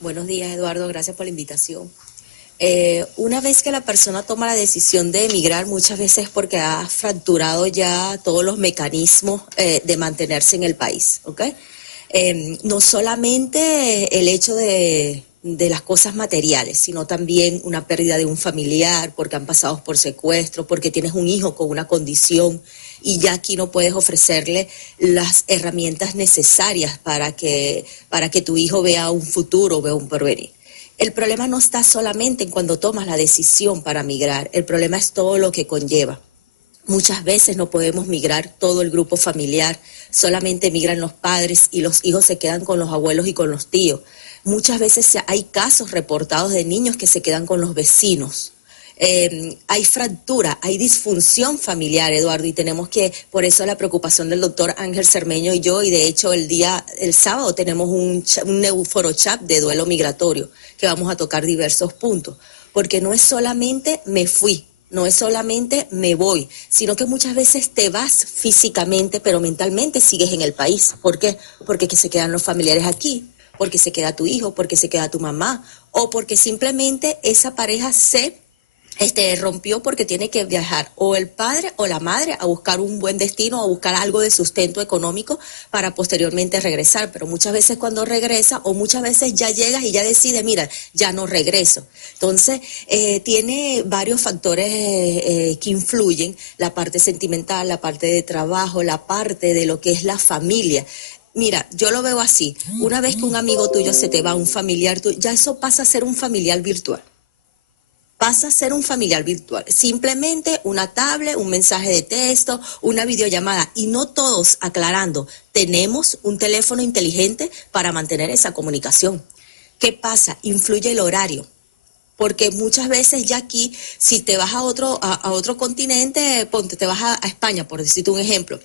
Buenos días, Eduardo. Gracias por la invitación. Una vez que la persona toma la decisión de emigrar, muchas veces porque ha fracturado ya todos los mecanismos de mantenerse en el país, ¿ok? No solamente el hecho de las cosas materiales, sino también una pérdida de un familiar, porque han pasado por secuestro, porque tienes un hijo con una condición y ya aquí no puedes ofrecerle las herramientas necesarias para que tu hijo vea un futuro, vea un porvenir. El problema no está solamente en cuando tomas la decisión para migrar, el problema es todo lo que conlleva. Muchas veces no podemos migrar todo el grupo familiar, solamente migran los padres y los hijos se quedan con los abuelos y con los tíos. Muchas veces hay casos reportados de niños que se quedan con los vecinos. Hay fractura, hay disfunción familiar, Eduardo, y tenemos que, por eso la preocupación del doctor Ángel Cermeño y yo, y de hecho el sábado tenemos un foro chat de duelo migratorio, que vamos a tocar diversos puntos, porque no es solamente me fui, no es solamente me voy, sino que muchas veces te vas físicamente, pero mentalmente sigues en el país. ¿Por qué? Porque que se quedan los familiares aquí, porque se queda tu hijo, porque se queda tu mamá, o porque simplemente esa pareja se rompió porque tiene que viajar o el padre o la madre a buscar un buen destino, a buscar algo de sustento económico para posteriormente regresar. Pero muchas veces cuando regresa o muchas veces ya llegas y ya decide, mira, ya no regreso. Entonces, tiene varios factores que influyen, la parte sentimental, la parte de trabajo, la parte de lo que es la familia. Mira, yo lo veo así, una vez que un amigo tuyo se te va, un familiar tuyo, ya eso pasa a ser un familiar virtual. Pasa a ser un familiar virtual, simplemente una tablet, un mensaje de texto, una videollamada, y no todos, aclarando, tenemos un teléfono inteligente para mantener esa comunicación. ¿Qué pasa? Influye el horario, porque muchas veces ya aquí, si te vas a otro continente, ponte, te vas a España, por decirte un ejemplo,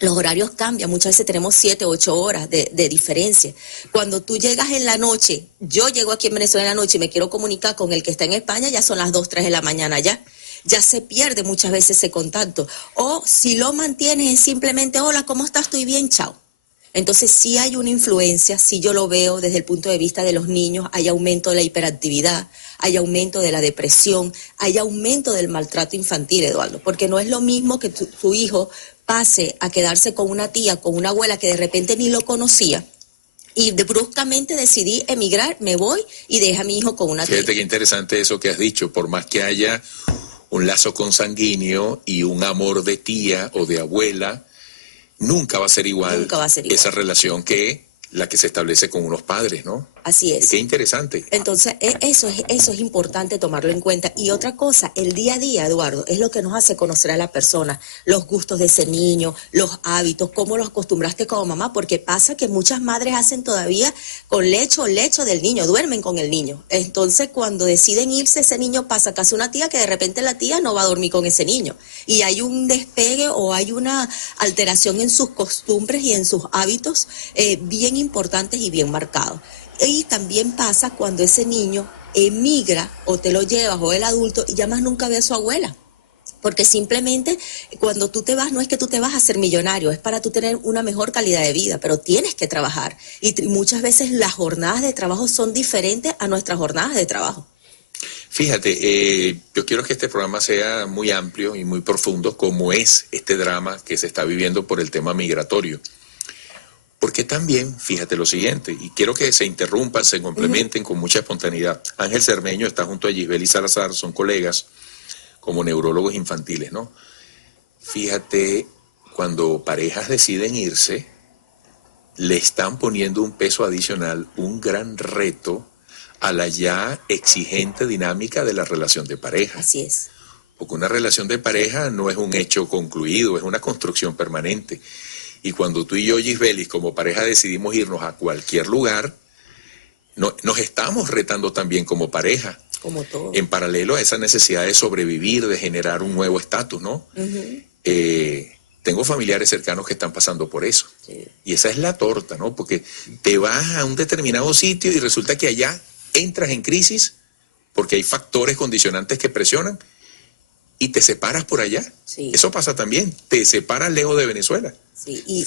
los horarios cambian, muchas veces tenemos 7, 8 horas de diferencia. Cuando tú llegas en la noche, yo llego aquí en Venezuela en la noche y me quiero comunicar con el que está en España, ya son las 2, 3 de la mañana ya. Ya se pierde muchas veces ese contacto. O si lo mantienes es simplemente, hola, ¿cómo estás? Estoy bien, chao. Entonces sí hay una influencia, sí yo lo veo desde el punto de vista de los niños, hay aumento de la hiperactividad, hay aumento de la depresión, hay aumento del maltrato infantil, Eduardo, porque no es lo mismo que tu hijo pase a quedarse con una tía, con una abuela que de repente ni lo conocía, y bruscamente decidí emigrar, me voy y deja a mi hijo con una tía. Fíjate qué interesante eso que has dicho, por más que haya un lazo consanguíneo y un amor de tía o de abuela, nunca va a ser igual, Nunca va a ser igual esa relación que la que se establece con unos padres, ¿no? Así es. Qué interesante. Entonces, eso es importante tomarlo en cuenta. Y otra cosa, el día a día, Eduardo, es lo que nos hace conocer a la persona, los gustos de ese niño, los hábitos, cómo los acostumbraste como mamá, porque pasa que muchas madres hacen todavía con lecho del niño, duermen con el niño. Entonces, cuando deciden irse, ese niño pasa a casa de una tía que de repente la tía no va a dormir con ese niño. Y hay un despegue o hay una alteración en sus costumbres y en sus hábitos bien importantes y bien marcados. Y también pasa cuando ese niño emigra o te lo llevas o el adulto y ya más nunca ve a su abuela. Porque simplemente cuando tú te vas no es que tú te vas a ser millonario, es para tú tener una mejor calidad de vida, pero tienes que trabajar. Y muchas veces las jornadas de trabajo son diferentes a nuestras jornadas de trabajo. Fíjate, yo quiero que este programa sea muy amplio y muy profundo, como es este drama que se está viviendo por el tema migratorio. Porque también, fíjate lo siguiente, y quiero que se interrumpan, se complementen con mucha espontaneidad. Ángel Cermeño está junto a Gisbeli Salazar, son colegas como neurólogos infantiles, ¿no? Fíjate, cuando parejas deciden irse, le están poniendo un peso adicional, un gran reto a la ya exigente dinámica de la relación de pareja. Así es. Porque una relación de pareja no es un hecho concluido, es una construcción permanente. Y cuando tú y yo, Gisbelis, como pareja decidimos irnos a cualquier lugar, nos estamos retando también como pareja. Como todo. En paralelo a esa necesidad de sobrevivir, de generar un nuevo estatus, ¿no? Tengo familiares cercanos que están pasando por eso. Sí. Y esa es la torta, ¿no? Porque te vas a un determinado sitio y resulta que allá entras en crisis porque hay factores condicionantes que presionan y te separas por allá. Sí. Eso pasa también, te separas lejos de Venezuela. Sí, y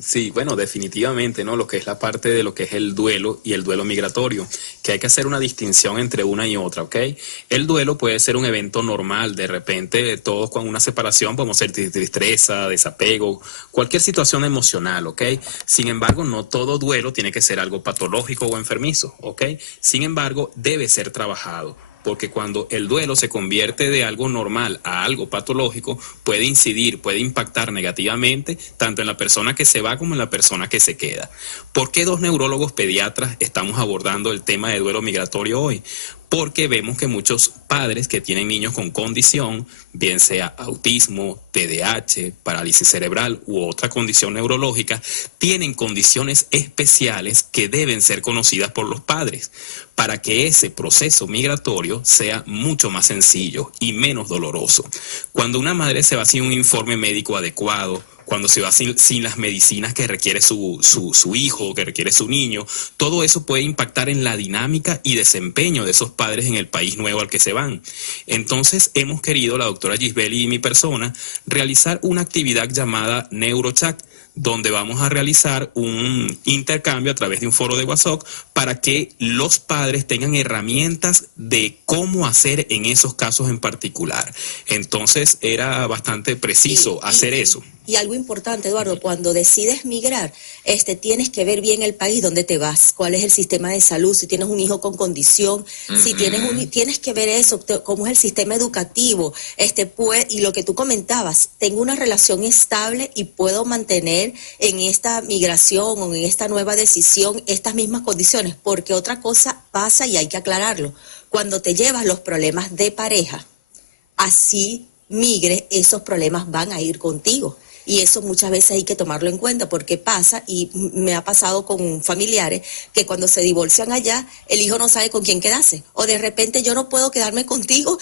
Sí, bueno, definitivamente, ¿no? Lo que es la parte de lo que es el duelo y el duelo migratorio, que hay que hacer una distinción entre una y otra, ¿ok? El duelo puede ser un evento normal, de repente todos con una separación podemos sentir tristeza, desapego, cualquier situación emocional, ¿ok? Sin embargo, no todo duelo tiene que ser algo patológico o enfermizo, ¿ok? Sin embargo, debe ser trabajado. Porque cuando el duelo se convierte de algo normal a algo patológico, puede incidir, puede impactar negativamente tanto en la persona que se va como en la persona que se queda. ¿Por qué dos neurólogos pediatras estamos abordando el tema de duelo migratorio hoy? Porque vemos que muchos padres que tienen niños con condición, bien sea autismo, TDAH, parálisis cerebral u otra condición neurológica, tienen condiciones especiales que deben ser conocidas por los padres para que ese proceso migratorio sea mucho más sencillo y menos doloroso. Cuando una madre se va sin un informe médico adecuado, cuando se va sin las medicinas que requiere su hijo, que requiere su niño, todo eso puede impactar en la dinámica y desempeño de esos padres en el país nuevo al que se van. Entonces hemos querido, la doctora Gisbeli y mi persona, realizar una actividad llamada NeuroChat, donde vamos a realizar un intercambio a través de un foro de WhatsApp para que los padres tengan herramientas de cómo hacer en esos casos en particular. Entonces era bastante preciso hacer eso. Y algo importante, Eduardo, cuando decides migrar, tienes que ver bien el país donde te vas, cuál es el sistema de salud, si tienes un hijo con condición, si tienes que ver eso, cómo es el sistema educativo, y lo que tú comentabas, tengo una relación estable y puedo mantener en esta migración o en esta nueva decisión estas mismas condiciones, porque otra cosa pasa y hay que aclararlo. Cuando te llevas los problemas de pareja, así migre, esos problemas van a ir contigo. Y eso muchas veces hay que tomarlo en cuenta porque pasa, y me ha pasado con familiares, que cuando se divorcian allá, el hijo no sabe con quién quedarse. O de repente yo no puedo quedarme contigo,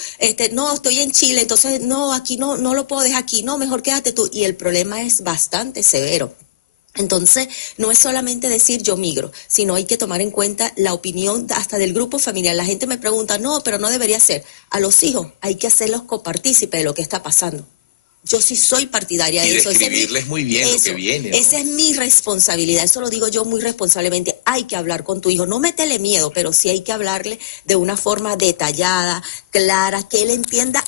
no, estoy en Chile, entonces no, aquí no lo puedo dejar aquí, no, mejor quédate tú. Y el problema es bastante severo. Entonces, no es solamente decir yo migro, sino hay que tomar en cuenta la opinión hasta del grupo familiar. La gente me pregunta, no, pero no debería ser. A los hijos hay que hacerlos copartícipes de lo que está pasando. Yo sí soy partidaria de eso. Describirles muy bien lo que viene, ¿no? Esa es mi responsabilidad, eso lo digo yo muy responsablemente. Hay que hablar con tu hijo, no métele miedo, pero sí hay que hablarle de una forma detallada, clara, que él entienda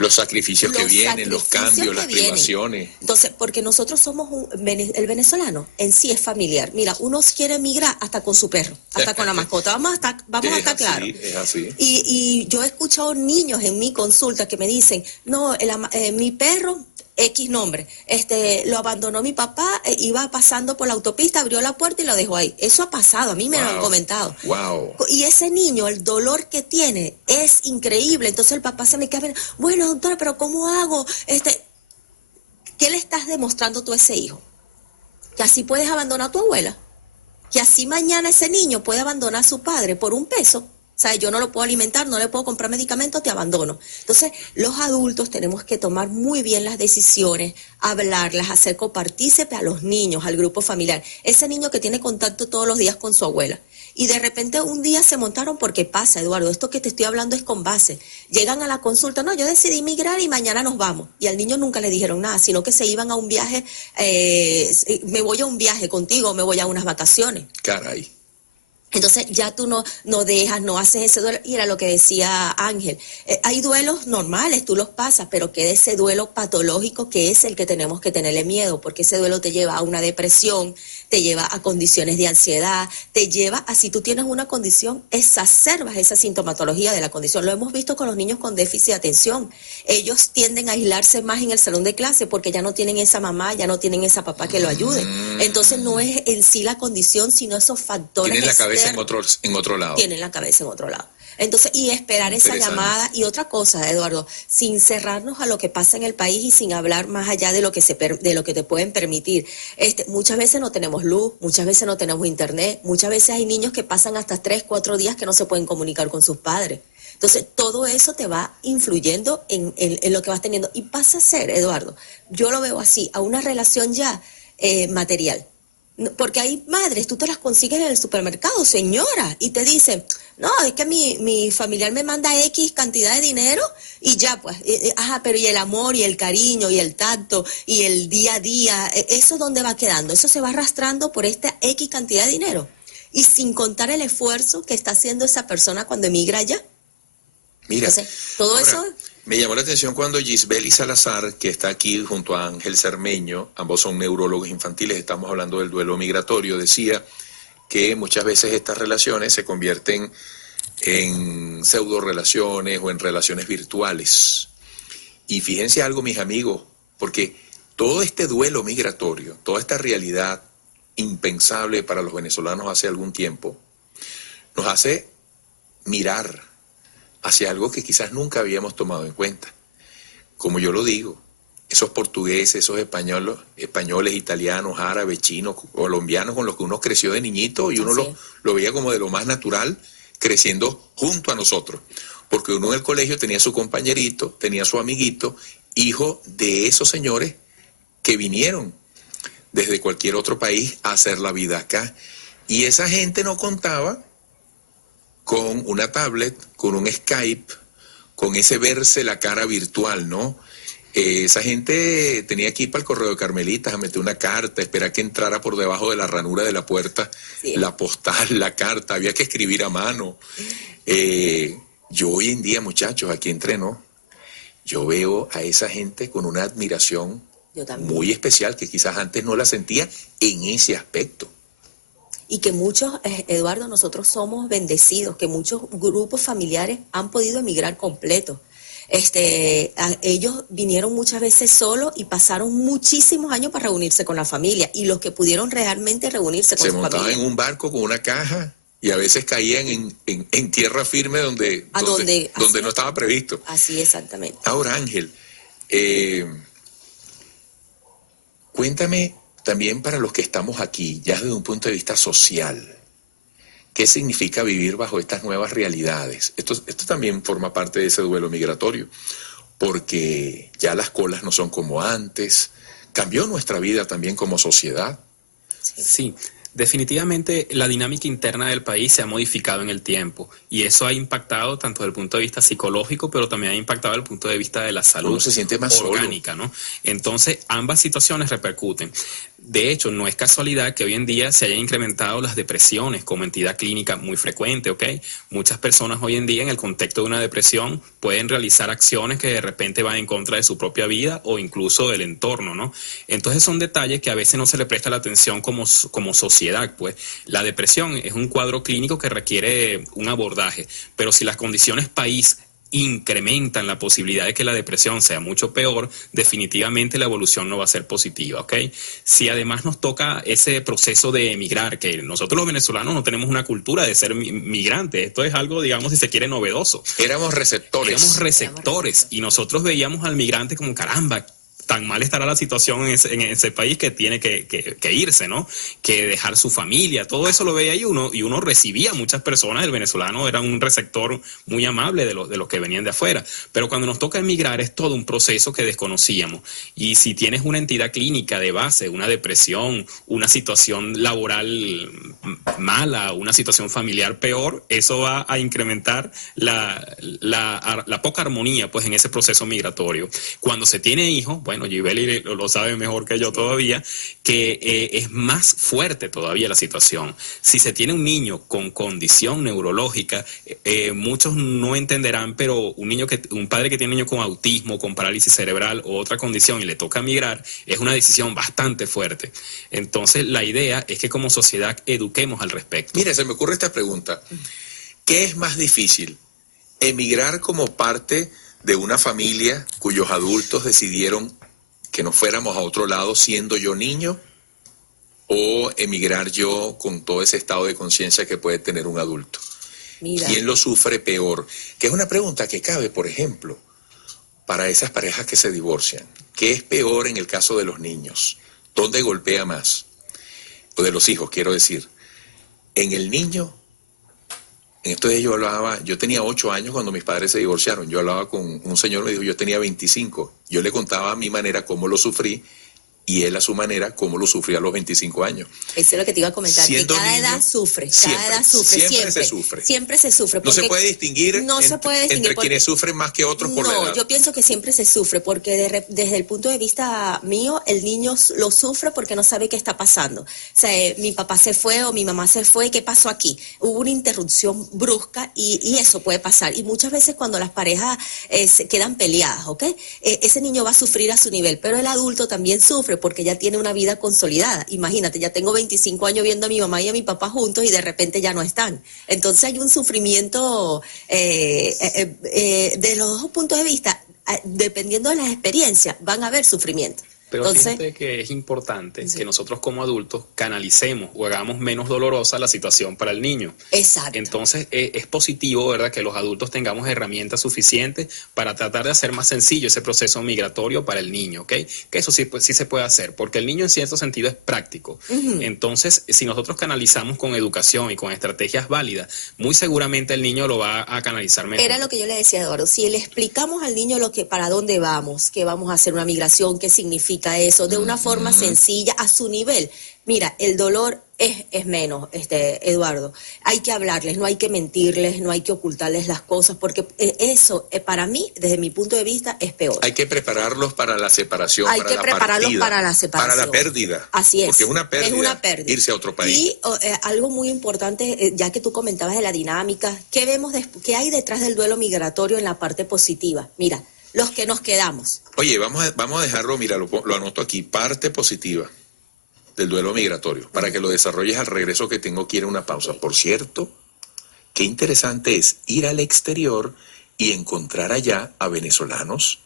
los sacrificios que vienen, los cambios, las privaciones. Entonces, porque nosotros somos el venezolano en sí es familiar. Mira, uno quiere emigrar hasta con su perro, hasta con la mascota. Vamos a estar claros. Es así. Y yo he escuchado niños en mi consulta que me dicen, no, mi perro X nombre, lo abandonó mi papá, iba pasando por la autopista, abrió la puerta y lo dejó ahí. Eso ha pasado, a mí me lo han comentado. Wow. Y ese niño, el dolor que tiene es increíble. Entonces el papá se me queda, bueno, doctora, pero ¿cómo hago? ¿Qué le estás demostrando tú a ese hijo? Que así puedes abandonar a tu abuela, que así mañana ese niño puede abandonar a su padre por un peso. O sea, yo no lo puedo alimentar, no le puedo comprar medicamentos, te abandono. Entonces, los adultos tenemos que tomar muy bien las decisiones, hablarlas, hacer copartícipe a los niños, al grupo familiar. Ese niño que tiene contacto todos los días con su abuela. Y de repente un día se montaron, porque pasa, Eduardo, esto que te estoy hablando es con base. Llegan a la consulta, no, yo decidí migrar y mañana nos vamos. Y al niño nunca le dijeron nada, sino que se iban a un viaje, me voy a un viaje contigo, me voy a unas vacaciones. Caray. Entonces ya tú no dejas, no haces ese duelo. Y era lo que decía Ángel. Hay duelos normales, tú los pasas, pero queda ese duelo patológico que es el que tenemos que tenerle miedo, porque ese duelo te lleva a una depresión, te lleva a condiciones de ansiedad, te lleva a, si tú tienes una condición, exacerbas esa sintomatología de la condición. Lo hemos visto con los niños con déficit de atención. Ellos tienden a aislarse más en el salón de clase porque ya no tienen esa mamá, ya no tienen esa papá que lo ayude. Entonces no es en sí la condición, sino esos factores tienen la cabeza en otro lado. Tienen la cabeza en otro lado. Entonces, y esperar esa llamada. Y otra cosa, Eduardo, sin cerrarnos a lo que pasa en el país y sin hablar más allá de lo que te pueden permitir. Muchas veces no tenemos luz, muchas veces no tenemos internet, muchas veces hay niños que pasan hasta 3, 4 días que no se pueden comunicar con sus padres. Entonces, todo eso te va influyendo en lo que vas teniendo. Y pasa a ser, Eduardo, yo lo veo así, a una relación ya material. Porque hay madres, tú te las consigues en el supermercado, señora, y te dicen, No, es que mi familiar me manda X cantidad de dinero y ya, pues, pero y el amor y el cariño y el tacto y el día a día, ¿eso dónde va quedando? Eso se va arrastrando por esta X cantidad de dinero. Y sin contar el esfuerzo que está haciendo esa persona cuando emigra allá. Mira, Entonces, todo ahora, eso... me llamó la atención cuando Gisbeli Salazar, que está aquí junto a Ángel Cermeño, ambos son neurólogos infantiles, estamos hablando del duelo migratorio, decía que muchas veces estas relaciones se convierten en pseudo relaciones o en relaciones virtuales. Y fíjense algo, mis amigos, porque todo este duelo migratorio, toda esta realidad impensable para los venezolanos hace algún tiempo, nos hace mirar hacia algo que quizás nunca habíamos tomado en cuenta. Como yo lo digo, esos portugueses, esos españoles, italianos, árabes, chinos, colombianos con los que uno creció de niñito y uno lo veía como de lo más natural, creciendo junto a nosotros. Porque uno en el colegio tenía su compañerito, tenía su amiguito, hijo de esos señores que vinieron desde cualquier otro país a hacer la vida acá. Y esa gente no contaba con una tablet, con un Skype, con ese verse la cara virtual, ¿no? Esa gente tenía que ir para el correo de Carmelitas a meter una carta, esperar que entrara por debajo de la ranura de la puerta, la postal, la carta, había que escribir a mano. Yo hoy en día, muchachos, aquí entreno, yo veo a esa gente con una admiración muy especial que quizás antes no la sentía en ese aspecto. Y que muchos, Eduardo, nosotros somos bendecidos, que muchos grupos familiares han podido emigrar completos. Ellos vinieron muchas veces solos y pasaron muchísimos años para reunirse con la familia. Y los que pudieron realmente reunirse con su familia. Se montaban en un barco con una caja y a veces caían en tierra firme donde no estaba previsto. Así, exactamente. Ahora, Ángel, cuéntame también para los que estamos aquí, ya desde un punto de vista social, ¿qué significa vivir bajo estas nuevas realidades? Esto también forma parte de ese duelo migratorio, porque ya las colas no son como antes, cambió nuestra vida también como sociedad. Sí. Definitivamente la dinámica interna del país se ha modificado en el tiempo y eso ha impactado tanto desde el punto de vista psicológico, pero también ha impactado desde el punto de vista de la salud. Uno se siente más orgánica, ¿no? Entonces, ambas situaciones repercuten. De hecho, no es casualidad que hoy en día se hayan incrementado las depresiones como entidad clínica muy frecuente, ¿ok? Muchas personas hoy en día en el contexto de una depresión pueden realizar acciones que de repente van en contra de su propia vida o incluso del entorno, ¿no? Entonces son detalles que a veces no se le presta la atención como sociedad, pues. La depresión es un cuadro clínico que requiere un abordaje, pero si las condiciones país incrementan la posibilidad de que la depresión sea mucho peor, definitivamente la evolución no va a ser positiva, ¿ok? Si además nos toca ese proceso de emigrar, que nosotros los venezolanos no tenemos una cultura de ser migrantes, esto es algo, digamos, si se quiere, novedoso. Éramos receptores. Y nosotros veíamos al migrante como, caramba, tan mal estará la situación en ese país que tiene que irse, ¿no? Que dejar su familia, todo eso lo veía y uno recibía a muchas personas. El venezolano era un receptor muy amable de los que venían de afuera, pero cuando nos toca emigrar es todo un proceso que desconocíamos, y si tienes una entidad clínica de base, una depresión, una situación laboral mala, una situación familiar peor, eso va a incrementar la poca armonía, pues, en ese proceso migratorio. Cuando se tiene hijos, bueno, Gisbeli lo sabe mejor que yo todavía, que es más fuerte todavía la situación. Si se tiene un niño con condición neurológica, muchos no entenderán, pero un padre que tiene un niño con autismo, con parálisis cerebral o otra condición y le toca migrar, es una decisión bastante fuerte. Entonces, la idea es que como sociedad eduquemos al respecto. Mira, se me ocurre esta pregunta. ¿Qué es más difícil? ¿Emigrar como parte de una familia cuyos adultos decidieron que nos fuéramos a otro lado siendo yo niño, o emigrar yo con todo ese estado de conciencia que puede tener un adulto? Mira. ¿Quién lo sufre peor? Que es una pregunta que cabe, por ejemplo, para esas parejas que se divorcian. ¿Qué es peor en el caso de los niños? ¿Dónde golpea más? O de los hijos, quiero decir. En el niño, en estos días yo tenía 8 años cuando mis padres se divorciaron. Yo hablaba con un señor, me dijo, yo tenía 25. Yo le contaba a mi manera cómo lo sufrí y él a su manera cómo lo sufría a los 25 años. Eso es lo que te iba a comentar, Siendo que cada niño, edad sufre, siempre se sufre. Siempre se sufre. No se puede distinguir, entre quienes sufren más que otros por la edad. No, yo pienso que siempre se sufre, porque desde el punto de vista mío, el niño lo sufre porque no sabe qué está pasando. O sea, mi papá se fue o mi mamá se fue, ¿qué pasó aquí? Hubo una interrupción brusca y eso puede pasar. Y muchas veces cuando las parejas se quedan peleadas, ¿ok? Ese niño va a sufrir a su nivel, pero el adulto también sufre porque ya tiene una vida consolidada. Imagínate, ya tengo 25 años viendo a mi mamá y a mi papá juntos y de repente ya no están. Entonces hay un sufrimiento de los dos puntos de vista, dependiendo de las experiencias, van a haber sufrimiento. Pero Entonces, fíjate que es importante sí, que nosotros como adultos canalicemos o hagamos menos dolorosa la situación para el niño. exacto. Entonces es positivo, ¿verdad?, que los adultos tengamos herramientas suficientes para tratar de hacer más sencillo ese proceso migratorio para el niño, ¿ok? Que eso sí, pues, sí se puede hacer, porque el niño en cierto sentido es práctico. Entonces, si nosotros canalizamos con educación y con estrategias válidas, muy seguramente el niño lo va a canalizar mejor. Era lo que yo le decía a Eduardo, si le explicamos al niño para dónde vamos, que vamos a hacer una migración, qué significa eso, de una forma sencilla, a su nivel. Mira, el dolor es menos, Eduardo. Hay que hablarles, no hay que mentirles, no hay que ocultarles las cosas, porque eso, para mí, desde mi punto de vista, es peor. Hay que prepararlos para la separación, hay que prepararlos para la separación. Para la pérdida. Así es. Porque es una pérdida irse a otro país. Y algo muy importante, ya que tú comentabas de la dinámica, ¿qué hay detrás del duelo migratorio en la parte positiva? Mira, los que nos quedamos. Oye, vamos a dejarlo, mira, lo anoto aquí, parte positiva del duelo migratorio, para que lo desarrolles al regreso, que tengo que ir a una pausa. Por cierto, qué interesante es ir al exterior y encontrar allá a venezolanos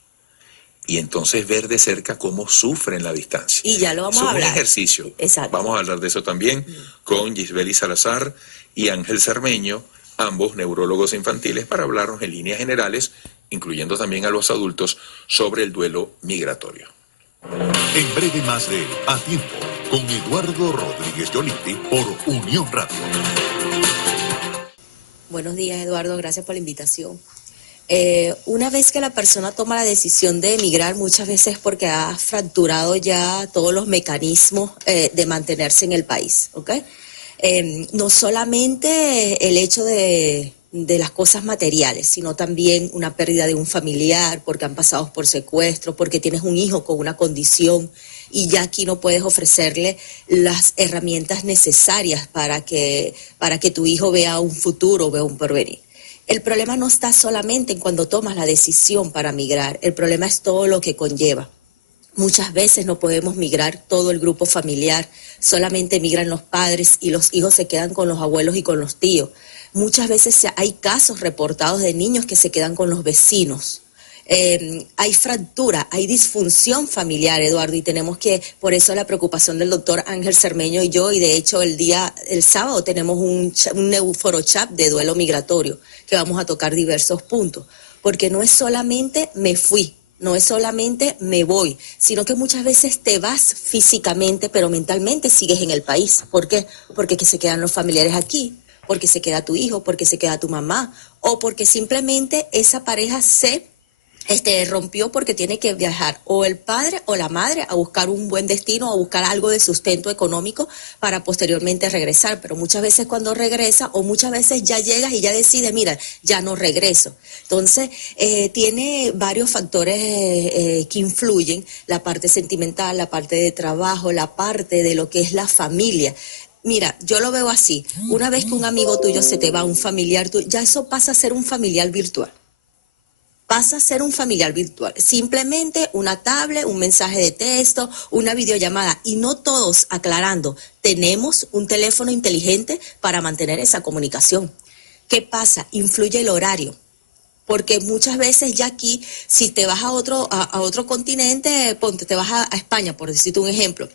y entonces ver de cerca cómo sufren la distancia. Y ya lo vamos a hablar. Es un ejercicio. Exacto. Vamos a hablar de eso también con Gisbeli Salazar y Ángel Cermeño, ambos neurólogos infantiles, para hablarnos en líneas generales, incluyendo también a los adultos, sobre el duelo migratorio. En breve más de A Tiempo, con Eduardo Rodríguez Yoliti por Unión Radio. Buenos días, Eduardo, gracias por la invitación. Una vez que la persona toma la decisión de emigrar, muchas veces porque ha fracturado ya todos los mecanismos de mantenerse en el país, ¿ok? No solamente el hecho de las cosas materiales, sino también una pérdida de un familiar, porque han pasado por secuestro, porque tienes un hijo con una condición y ya aquí no puedes ofrecerle las herramientas necesarias para que tu hijo vea un futuro, vea un porvenir. El problema no está solamente en cuando tomas la decisión para migrar, el problema es todo lo que conlleva. Muchas veces no podemos migrar todo el grupo familiar, solamente migran los padres y los hijos se quedan con los abuelos y con los tíos. Muchas veces hay casos reportados de niños que se quedan con los vecinos. Hay fractura, hay disfunción familiar, Eduardo, y por eso la preocupación del doctor Ángel Cermeño y yo, y de hecho el sábado tenemos un neuforo-chat de duelo migratorio, que vamos a tocar diversos puntos, porque no es solamente me fui, no es solamente me voy, sino que muchas veces te vas físicamente, pero mentalmente sigues en el país. ¿Por qué? Porque se quedan los familiares aquí, porque se queda tu hijo, porque se queda tu mamá, o porque simplemente esa pareja se rompió porque tiene que viajar o el padre o la madre a buscar un buen destino, a buscar algo de sustento económico para posteriormente regresar. Pero muchas veces cuando regresa, o muchas veces ya llegas y ya decides, mira, ya no regreso. Entonces, tiene varios factores que influyen, la parte sentimental, la parte de trabajo, la parte de lo que es la familia. Mira, yo lo veo así, una vez que un amigo tuyo se te va, un familiar tuyo, ya eso pasa a ser un familiar virtual. Pasa a ser un familiar virtual, simplemente una tablet, un mensaje de texto, una videollamada, y no todos, aclarando, tenemos un teléfono inteligente para mantener esa comunicación. ¿Qué pasa? Influye el horario, porque muchas veces ya aquí, si te vas a otro continente, te vas a España, por decirte un ejemplo,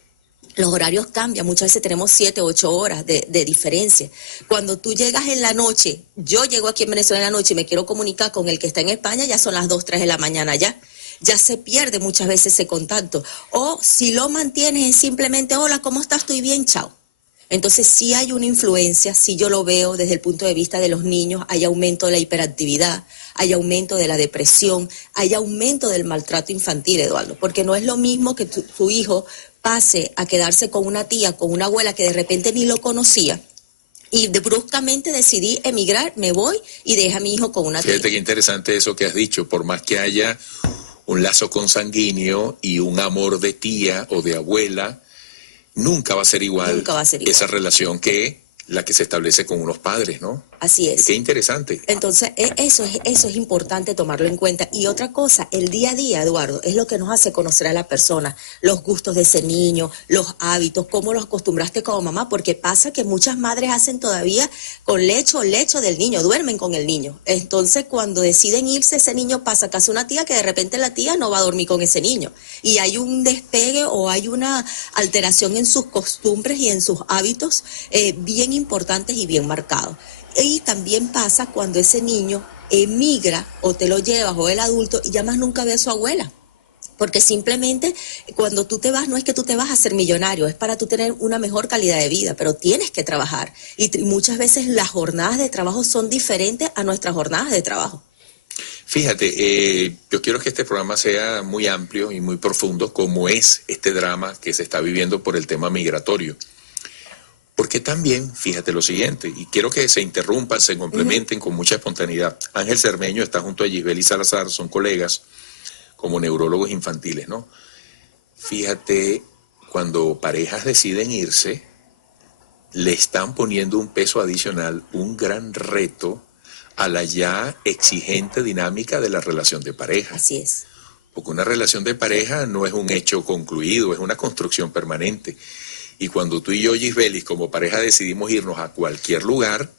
los horarios cambian, muchas veces tenemos 7, 8 horas de diferencia. Cuando tú llegas en la noche, yo llego aquí en Venezuela en la noche y me quiero comunicar con el que está en España, ya son las 2, 3 de la mañana ya se pierde muchas veces ese contacto. O si lo mantienes es simplemente, hola, ¿cómo estás? Estoy bien, chao. Entonces sí hay una influencia, sí yo lo veo desde el punto de vista de los niños, hay aumento de la hiperactividad, hay aumento de la depresión, hay aumento del maltrato infantil, Eduardo, porque no es lo mismo que tu hijo pase a quedarse con una tía, con una abuela que de repente ni lo conocía, y bruscamente decidí emigrar, me voy y dejo a mi hijo con una tía. Fíjate qué interesante eso que has dicho, por más que haya un lazo consanguíneo y un amor de tía o de abuela, nunca va a ser igual, Nunca va a ser igual esa relación que la que se establece con unos padres, ¿no? Así es. Qué interesante. Entonces, eso es importante tomarlo en cuenta. Y otra cosa, el día a día, Eduardo, es lo que nos hace conocer a la persona, los gustos de ese niño, los hábitos, cómo los acostumbraste como mamá, porque pasa que muchas madres hacen todavía con lecho del niño, duermen con el niño. Entonces, cuando deciden irse, ese niño pasa a casa de una tía que de repente la tía no va a dormir con ese niño. Y hay un despegue o hay una alteración en sus costumbres y en sus hábitos bien importantes y bien marcados. Y también pasa cuando ese niño emigra o te lo llevas o el adulto y ya más nunca ve a su abuela. Porque simplemente cuando tú te vas no es que tú te vas a ser millonario, es para tú tener una mejor calidad de vida, pero tienes que trabajar. Y muchas veces las jornadas de trabajo son diferentes a nuestras jornadas de trabajo. Fíjate, yo quiero que este programa sea muy amplio y muy profundo, como es este drama que se está viviendo por el tema migratorio. Porque también, fíjate lo siguiente, y quiero que se interrumpan, se complementen con mucha espontaneidad. Ángel Cermeño está junto a Gisbeli Salazar, son colegas como neurólogos infantiles, ¿no? Fíjate, cuando parejas deciden irse, le están poniendo un peso adicional, un gran reto a la ya exigente dinámica de la relación de pareja. Así es. Porque una relación de pareja no es un hecho concluido, es una construcción permanente. Y cuando tú y yo, Gisbelis, como pareja decidimos irnos a cualquier lugar,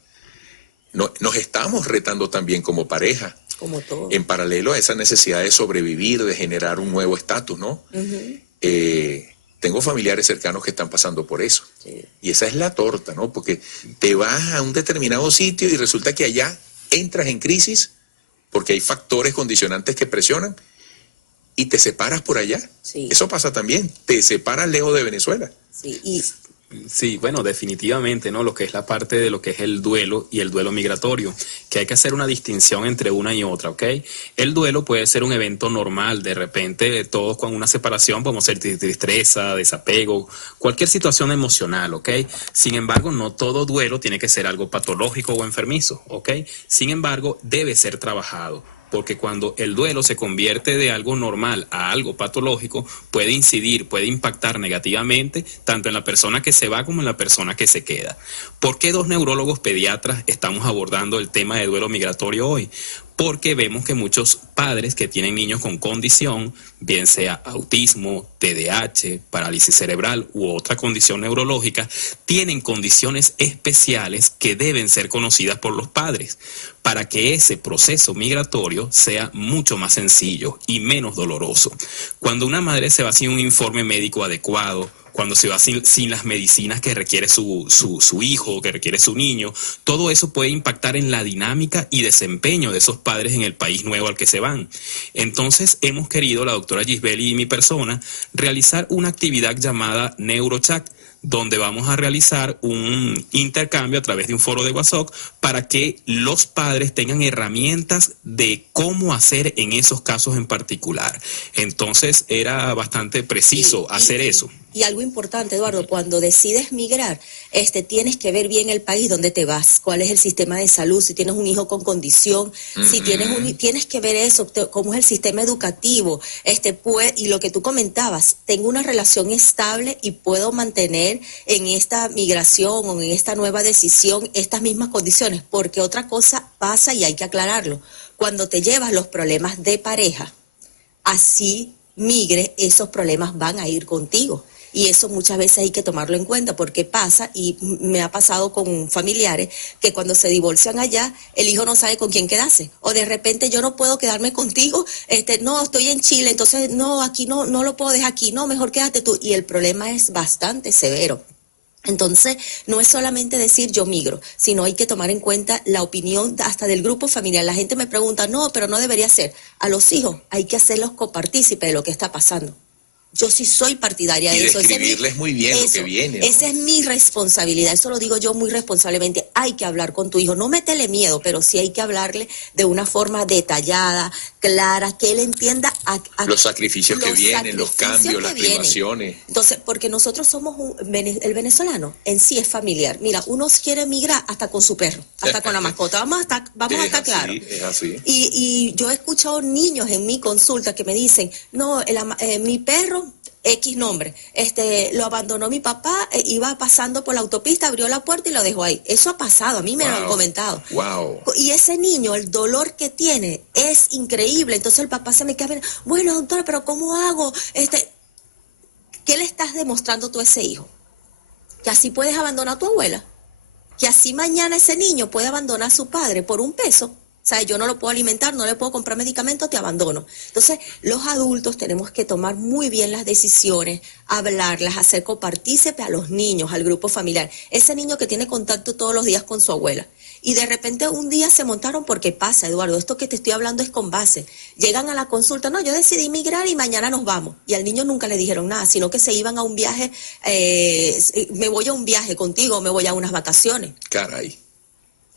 nos estamos retando también como pareja. Como todo. En paralelo a esa necesidad de sobrevivir, de generar un nuevo estatus, ¿no? Tengo familiares cercanos que están pasando por eso. Sí. Y esa es la torta, ¿no? Porque te vas a un determinado sitio y resulta que allá entras en crisis porque hay factores condicionantes que presionan y te separas por allá. Sí. Eso pasa también. Te separas lejos de Venezuela. Sí, Sí, bueno, definitivamente, ¿no? Lo que es la parte de lo que es el duelo y el duelo migratorio, que hay que hacer una distinción entre una y otra, ¿ok? El duelo puede ser un evento normal, de repente todos con una separación podemos sentir tristeza, desapego, cualquier situación emocional, ¿ok? Sin embargo, no todo duelo tiene que ser algo patológico o enfermizo, ¿ok? Sin embargo, debe ser trabajado. Porque cuando el duelo se convierte de algo normal a algo patológico, puede incidir, puede impactar negativamente tanto en la persona que se va como en la persona que se queda. ¿Por qué dos neurólogos pediatras estamos abordando el tema de duelo migratorio hoy? Porque vemos que muchos padres que tienen niños con condición, bien sea autismo, TDAH, parálisis cerebral u otra condición neurológica, tienen condiciones especiales que deben ser conocidas por los padres para que ese proceso migratorio sea mucho más sencillo y menos doloroso. Cuando una madre se va sin un informe médico adecuado, cuando se va sin las medicinas que requiere su hijo, que requiere su niño, todo eso puede impactar en la dinámica y desempeño de esos padres en el país nuevo al que se van. Entonces hemos querido, la doctora Gisbeli y mi persona, realizar una actividad llamada NeuroChat, donde vamos a realizar un intercambio a través de un foro de WhatsApp para que los padres tengan herramientas de cómo hacer en esos casos en particular. Entonces era bastante preciso hacer eso. Y algo importante, Eduardo, cuando decides migrar, tienes que ver bien el país donde te vas, cuál es el sistema de salud, si tienes un hijo con condición, si tienes que ver eso, cómo es el sistema educativo, y lo que tú comentabas, tengo una relación estable y puedo mantener en esta migración o en esta nueva decisión estas mismas condiciones, porque otra cosa pasa y hay que aclararlo. Cuando te llevas los problemas de pareja, así migre, esos problemas van a ir contigo. Y eso muchas veces hay que tomarlo en cuenta porque pasa, y me ha pasado con familiares, que cuando se divorcian allá, el hijo no sabe con quién quedarse. O de repente yo no puedo quedarme contigo, no, estoy en Chile, entonces no, aquí no lo puedo dejar aquí, no, mejor quédate tú. Y el problema es bastante severo. Entonces, no es solamente decir yo migro, sino hay que tomar en cuenta la opinión hasta del grupo familiar. La gente me pregunta, no, pero no debería ser. A los hijos hay que hacerlos copartícipes de lo que está pasando. Yo sí soy partidaria Y de eso. describirles muy bien lo que viene, ¿no? Esa es mi responsabilidad, eso lo digo yo muy responsablemente. Hay que hablar con tu hijo, no métele miedo, pero sí hay que hablarle de una forma detallada, clara, que él entienda Los sacrificios que los vienen, los sacrificios cambios, que las vienen. privaciones. Entonces, porque nosotros somos el venezolano en sí es familiar. Mira, uno quiere emigrar hasta con su perro, hasta con la mascota. Vamos a estar claros. Es así. Y yo he escuchado niños en mi consulta que me dicen, no, mi perro X nombre, lo abandonó mi papá, iba pasando por la autopista, abrió la puerta y lo dejó ahí. Eso ha pasado, a mí me lo han comentado. Wow. Y ese niño, el dolor que tiene es increíble. Entonces el papá se me queda, bueno, doctora, pero ¿cómo hago? ¿Qué le estás demostrando tú a ese hijo? Que así puedes abandonar a tu abuela, que así mañana ese niño puede abandonar a su padre por un peso. O sea, yo no lo puedo alimentar, no le puedo comprar medicamentos, te abandono. Entonces, los adultos tenemos que tomar muy bien las decisiones, hablarlas, hacer copartícipe a los niños, al grupo familiar. Ese niño que tiene contacto todos los días con su abuela. Y de repente un día se montaron porque pasa, Eduardo, esto que te estoy hablando es con base. Llegan a la consulta, no, yo decidí migrar y mañana nos vamos. Y al niño nunca le dijeron nada, sino que se iban a un viaje, me voy a un viaje contigo, me voy a unas vacaciones. Caray.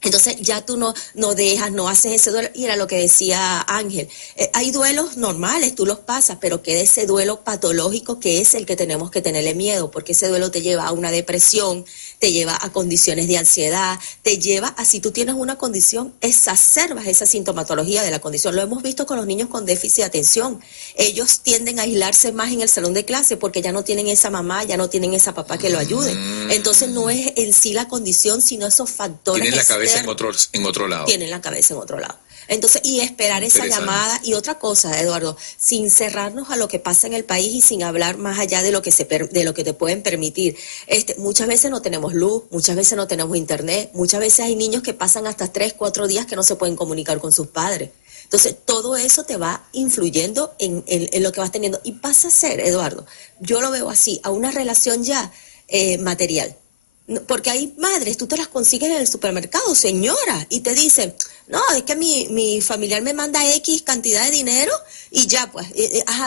Entonces ya tú no dejas, no haces ese duelo. Y era lo que decía Ángel. Hay duelos normales, tú los pasas, pero queda ese duelo patológico que es el que tenemos que tenerle miedo, porque ese duelo te lleva a una depresión, te lleva a condiciones de ansiedad, te lleva a, si tú tienes una condición, exacerbas esa sintomatología de la condición. Lo hemos visto con los niños con déficit de atención. Ellos tienden a aislarse más en el salón de clase porque ya no tienen esa mamá, ya no tienen esa papá que lo ayude. Entonces no es en sí la condición, sino esos factores. Tienen la cabeza en otro lado. Tienen la cabeza en otro lado. Entonces, y esperar esa llamada. Y otra cosa, Eduardo, sin cerrarnos a lo que pasa en el país y sin hablar más allá de lo que de lo que te pueden permitir. Muchas veces no tenemos luz, muchas veces no tenemos internet, muchas veces hay niños que pasan hasta 3, 4 días que no se pueden comunicar con sus padres. Entonces, todo eso te va influyendo en lo que vas teniendo. Y pasa a ser, Eduardo, yo lo veo así, a una relación ya material. Porque hay madres, tú te las consigues en el supermercado, señora, y te dicen, no, es que mi familiar me manda X cantidad de dinero y ya, pues,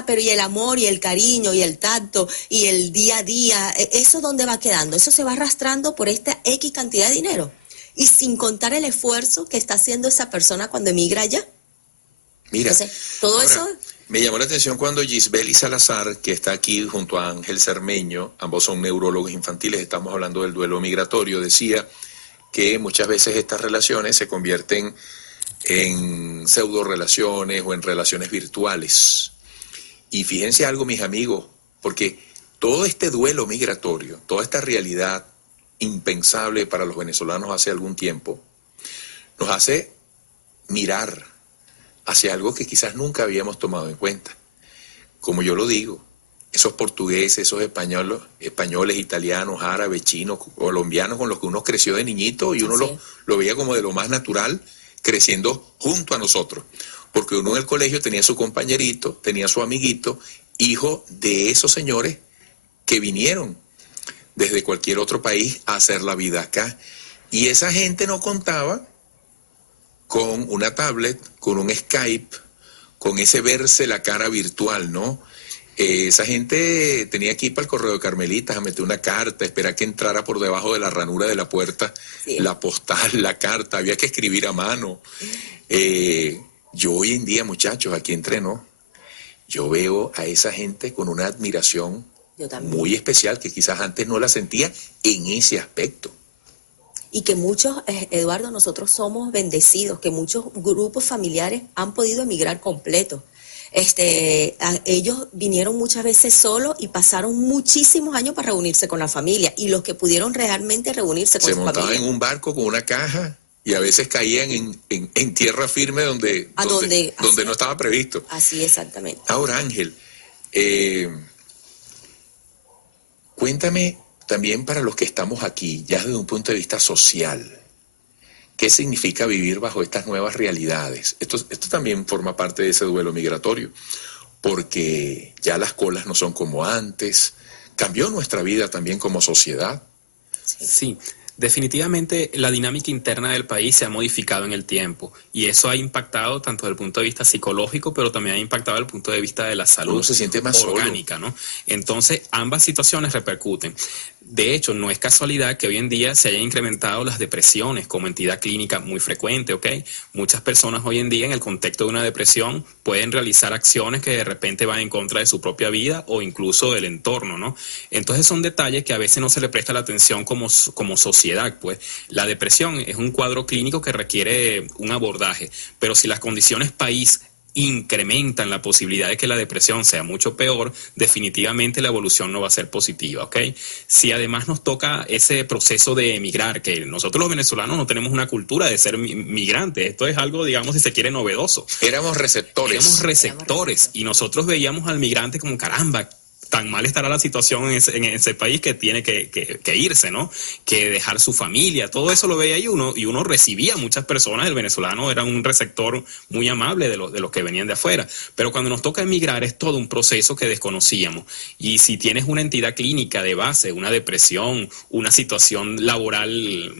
pero y el amor y el cariño y el tacto y el día a día, ¿eso dónde va quedando? Eso se va arrastrando por esta X cantidad de dinero. Y sin contar el esfuerzo que está haciendo esa persona cuando emigra allá. Mira, entonces, todo ahora, eso... Me llamó la atención cuando Gisbeli Salazar, que está aquí junto a Ángel Cermeño, ambos son neurólogos infantiles, estamos hablando del duelo migratorio, decía que muchas veces estas relaciones se convierten en pseudo relaciones o en relaciones virtuales. Y fíjense algo, mis amigos, porque todo este duelo migratorio, toda esta realidad impensable para los venezolanos hace algún tiempo, nos hace mirar hacia algo que quizás nunca habíamos tomado en cuenta. Como yo lo digo, esos portugueses, esos españoles, italianos, árabes, chinos, colombianos con los que uno creció de niñito y uno lo veía como de lo más natural, creciendo junto a nosotros. Porque uno en el colegio tenía su compañerito, tenía su amiguito, hijo de esos señores que vinieron desde cualquier otro país a hacer la vida acá. Y esa gente no contaba con una tablet, con un Skype, con ese verse la cara virtual, ¿no? Esa gente tenía que ir para el correo de Carmelitas a meter una carta, esperar que entrara por debajo de la ranura de la puerta, la postal, la carta, había que escribir a mano. Yo hoy en día, muchachos, aquí entreno, yo veo a esa gente con una admiración muy especial que quizás antes no la sentía en ese aspecto. Y que muchos, Eduardo, nosotros somos bendecidos, que muchos grupos familiares han podido emigrar completos. Ellos vinieron muchas veces solos y pasaron muchísimos años para reunirse con la familia. Y los que pudieron realmente reunirse con su familia. Se montaban en un barco con una caja y a veces caían en tierra firme donde no estaba previsto. Así, exactamente. Ahora, Ángel, cuéntame también para los que estamos aquí, ya desde un punto de vista social, ¿qué significa vivir bajo estas nuevas realidades? Esto también forma parte de ese duelo migratorio, porque ya las colas no son como antes, cambió nuestra vida también como sociedad. Sí, Definitivamente la dinámica interna del país se ha modificado en el tiempo y eso ha impactado tanto desde el punto de vista psicológico, pero también ha impactado desde el punto de vista de la salud Uno se siente más orgánica, ¿no? Entonces, ambas situaciones repercuten. De hecho, no es casualidad que hoy en día se hayan incrementado las depresiones como entidad clínica muy frecuente, ¿ok? Muchas personas hoy en día en el contexto de una depresión pueden realizar acciones que de repente van en contra de su propia vida o incluso del entorno, ¿no? Entonces son detalles que a veces no se le presta la atención como sociedad, pues. La depresión es un cuadro clínico que requiere un abordaje, pero si las condiciones país incrementan la posibilidad de que la depresión sea mucho peor, definitivamente la evolución no va a ser positiva, ¿ok? Si además nos toca ese proceso de emigrar, que nosotros los venezolanos no tenemos una cultura de ser migrantes, esto es algo, digamos, si se quiere, novedoso. Éramos receptores Y nosotros veíamos al migrante como, caramba, tan mal estará la situación en ese país que tiene que irse, ¿no? Que dejar su familia, todo eso lo veía ahí y uno recibía a muchas personas. El venezolano era un receptor muy amable de los que venían de afuera, pero cuando nos toca emigrar es todo un proceso que desconocíamos, y si tienes una entidad clínica de base, una depresión, una situación laboral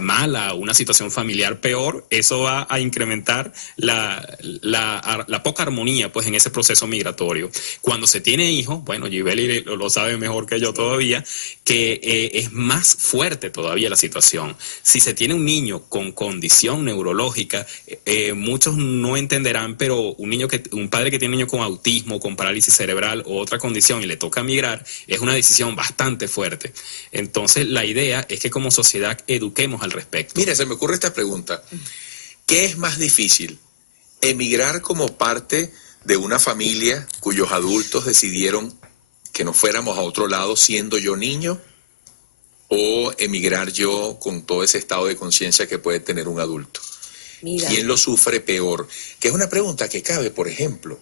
mala, una situación familiar peor, eso va a incrementar la poca armonía, pues, en ese proceso migratorio. Cuando se tiene hijos, bueno, Gibeli lo sabe mejor que yo todavía, que es más fuerte todavía la situación. Si se tiene un niño con condición neurológica, muchos no entenderán, pero un padre que tiene un niño con autismo, con parálisis cerebral o otra condición y le toca migrar, es una decisión bastante fuerte. Entonces, la idea es que como sociedad eduquemos al respecto. Mira, se me ocurre esta pregunta. ¿Qué es más difícil? ¿Emigrar como parte de una familia cuyos adultos decidieron que nos fuéramos a otro lado siendo yo niño, o emigrar yo con todo ese estado de conciencia que puede tener un adulto? Mira. ¿Quién lo sufre peor? Que es una pregunta que cabe, por ejemplo,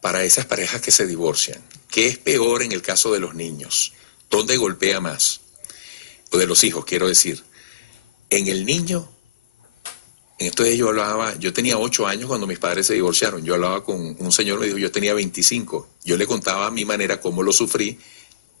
para esas parejas que se divorcian. ¿Qué es peor en el caso de los niños? ¿Dónde golpea más? O de los hijos, quiero decir. En el niño, en estos días yo tenía 8 años cuando mis padres se divorciaron. Yo hablaba con un señor, me dijo, yo tenía 25. Yo le contaba a mi manera cómo lo sufrí,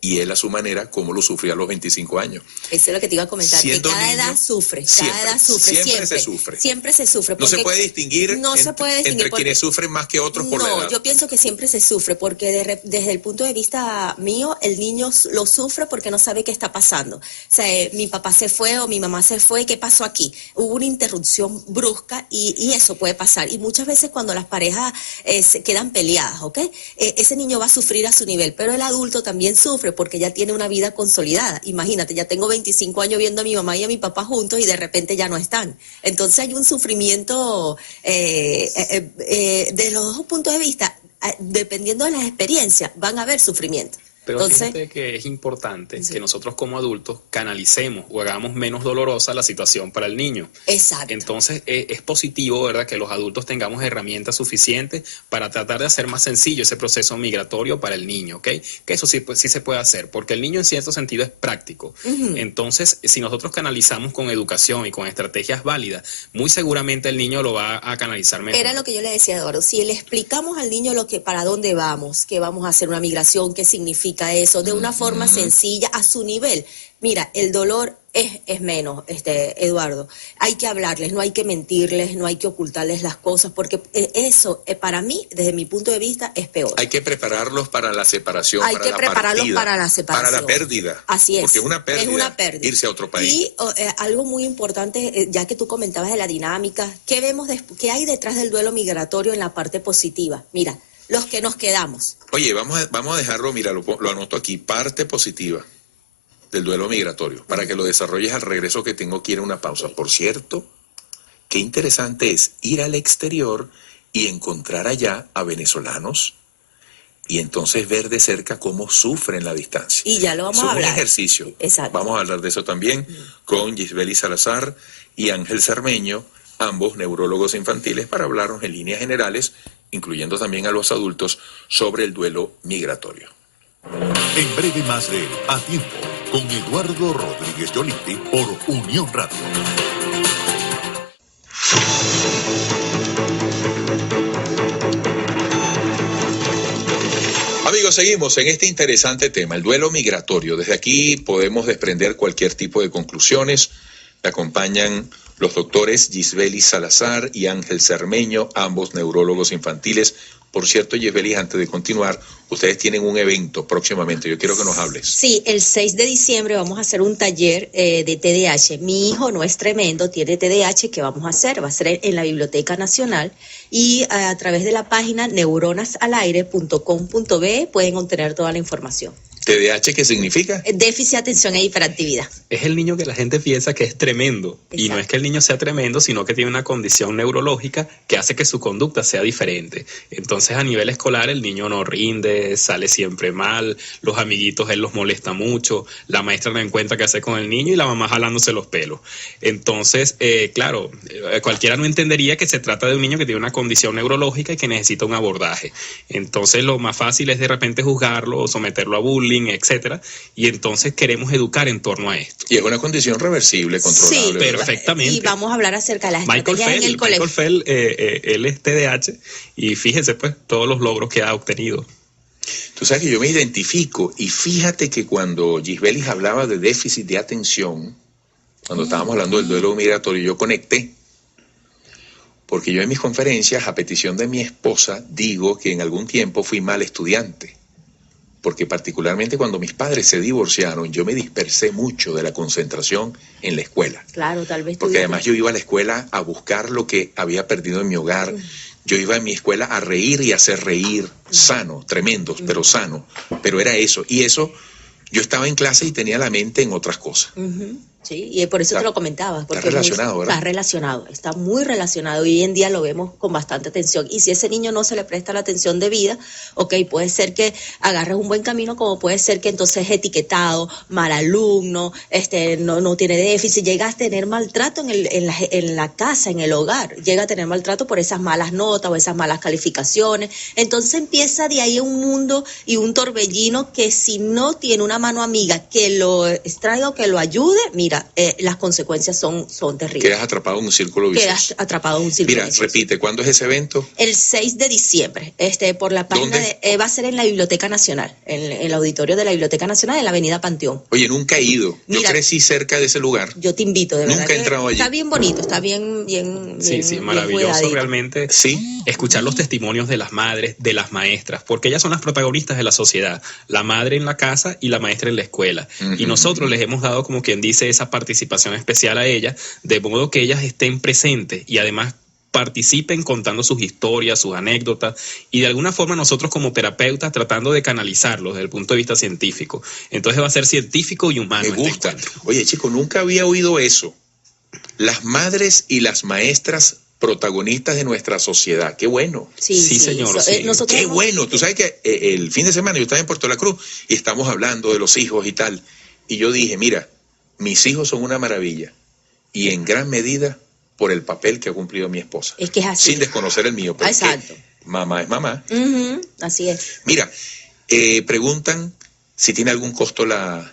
y él a su manera cómo lo sufría a los 25 años. Eso es lo que te iba a comentar, que cada edad sufre, siempre se sufre. Siempre se sufre. No se puede distinguir, entre quienes sufren más que otros por la edad. No, yo pienso que siempre se sufre, porque desde el punto de vista mío, el niño lo sufre porque no sabe qué está pasando. O sea, mi papá se fue o mi mamá se fue, ¿qué pasó aquí? Hubo una interrupción brusca y eso puede pasar. Y muchas veces cuando las parejas se quedan peleadas, ¿ok? Ese niño va a sufrir a su nivel, pero el adulto también sufre porque ya tiene una vida consolidada. Imagínate, ya tengo 25 años viendo a mi mamá y a mi papá juntos y de repente ya no están. Entonces hay un sufrimiento de los dos puntos de vista. Dependiendo de las experiencias, van a haber sufrimiento. Pero entonces, fíjate que es importante que nosotros como adultos canalicemos o hagamos menos dolorosa la situación para el niño. Exacto. Entonces es positivo, ¿verdad?, que los adultos tengamos herramientas suficientes para tratar de hacer más sencillo ese proceso migratorio para el niño, ¿ok? Que eso sí, pues, sí se puede hacer, porque el niño en cierto sentido es práctico. Entonces, si nosotros canalizamos con educación y con estrategias válidas, muy seguramente el niño lo va a canalizar mejor. Era lo que yo le decía a Eduardo, si le explicamos al niño para dónde vamos, que vamos a hacer una migración, qué significa eso, de una forma sencilla, a su nivel. Mira, el dolor es menos, Eduardo. Hay que hablarles, no hay que mentirles, no hay que ocultarles las cosas, porque eso, para mí, desde mi punto de vista, es peor. Hay que prepararlos para la separación, hay que prepararlos para la separación. Para la pérdida. Así es. Porque es una pérdida irse a otro país. Y algo muy importante, ya que tú comentabas de la dinámica, ¿qué hay detrás del duelo migratorio en la parte positiva? Mira, los que nos quedamos. Oye, vamos a dejarlo, mira, lo anoto aquí, parte positiva del duelo migratorio, para que lo desarrolles al regreso, que tengo que ir a una pausa. Por cierto, qué interesante es ir al exterior y encontrar allá a venezolanos y entonces ver de cerca cómo sufren la distancia. Y ya lo vamos a hablar. Es un ejercicio. Exacto. Vamos a hablar de eso también con Gisbeli Salazar y Ángel Cermeño, ambos neurólogos infantiles, para hablarnos en líneas generales, incluyendo también a los adultos, sobre el duelo migratorio. En breve más de A Tiempo, con Eduardo Rodríguez Yoliti por Unión Radio. Amigos, seguimos en este interesante tema, el duelo migratorio. Desde aquí podemos desprender cualquier tipo de conclusiones. Me acompañan los doctores Gisbeli Salazar y Ángel Cermeño, ambos neurólogos infantiles. Por cierto, Gisbeli, antes de continuar, ustedes tienen un evento próximamente. Yo quiero que nos hables. Sí, el 6 de diciembre vamos a hacer un taller de TDAH. Mi hijo no es tremendo, tiene TDAH. ¿Qué vamos a hacer? Va a ser en la Biblioteca Nacional y a través de la página neuronasalaire.com.be pueden obtener toda la información. ¿TDAH qué significa? Déficit de atención e hiperactividad. Es el niño que la gente piensa que es tremendo. Exacto. Y no es que el niño sea tremendo, sino que tiene una condición neurológica que hace que su conducta sea diferente. Entonces, a nivel escolar, el niño no rinde, sale siempre mal, los amiguitos él los molesta mucho, la maestra no encuentra qué hacer con el niño y la mamá jalándose los pelos. Entonces, claro, cualquiera no entendería que se trata de un niño que tiene una condición neurológica y que necesita un abordaje. Entonces, lo más fácil es de repente juzgarlo o someterlo a bullying, etcétera, y entonces queremos educar en torno a esto. Y es una condición reversible, controlable. Sí, ¿verdad? Perfectamente. Y vamos a hablar acerca de las estrategias en el colegio. Michael Fell, él es TDAH y fíjese pues todos los logros que ha obtenido. Tú sabes que yo me identifico y fíjate que cuando Gisbelis hablaba de déficit de atención, cuando estábamos hablando del duelo migratorio, yo conecté. Porque yo en mis conferencias, a petición de mi esposa, digo que en algún tiempo fui mal estudiante. Porque particularmente cuando mis padres se divorciaron, yo me dispersé mucho de la concentración en la escuela. Claro, tal vez. Porque además yo iba a la escuela a buscar lo que había perdido en mi hogar. Yo iba a mi escuela a reír y a hacer reír, sano, tremendos, pero sano. Pero era eso. Y eso, yo estaba en clase y tenía la mente en otras cosas. Sí, y por eso te lo comentaba. Porque está relacionado, ¿verdad? Está muy relacionado. Y hoy en día lo vemos con bastante atención. Y si a ese niño no se le presta la atención debida, ok, puede ser que agarres un buen camino, como puede ser que entonces es etiquetado, mal alumno, no tiene déficit, llega a tener maltrato en la casa, en el hogar, llega a tener maltrato por esas malas notas o esas malas calificaciones. Entonces empieza de ahí un mundo y un torbellino que si no tiene una mano amiga que lo extraiga o que lo ayude, mira, las consecuencias son terribles. Quedas atrapado en un círculo vicioso. Quedas atrapado en un círculo Mira, vicioso. repite, ¿cuándo es ese evento? El 6 de diciembre, por la página ¿Dónde? va a ser en la Biblioteca Nacional, en el auditorio de la Biblioteca Nacional, en la Avenida Panteón. Oye, nunca he ido. Yo Mira, crecí cerca de ese lugar. Yo te invito, de verdad. Nunca he entrado allí. Está bien bonito, está bien Sí, maravilloso cuidadito. realmente. Sí. Escuchar los testimonios de las madres, de las maestras, porque ellas son las protagonistas de la sociedad, la madre en la casa y la maestra en la escuela. Y nosotros les hemos dado, como quien dice, esa participación especial a ellas, de modo que ellas estén presentes y además participen contando sus historias, sus anécdotas, y de alguna forma nosotros como terapeutas tratando de canalizarlos desde el punto de vista científico. Entonces va a ser científico y humano. Me gusta. Oye, chico, nunca había oído eso. Las madres y las maestras protagonistas de nuestra sociedad. Qué bueno. Sí, señor, sí. Nosotros Qué bueno. Tú sabes que el fin de semana yo estaba en Puerto La Cruz y estamos hablando de los hijos y tal. Y yo dije, mira, mis hijos son una maravilla. Y en gran medida por el papel que ha cumplido mi esposa. Es que es así. Sin desconocer el mío. Porque exacto. Mamá es mamá. Así es. Mira, preguntan si tiene algún costo la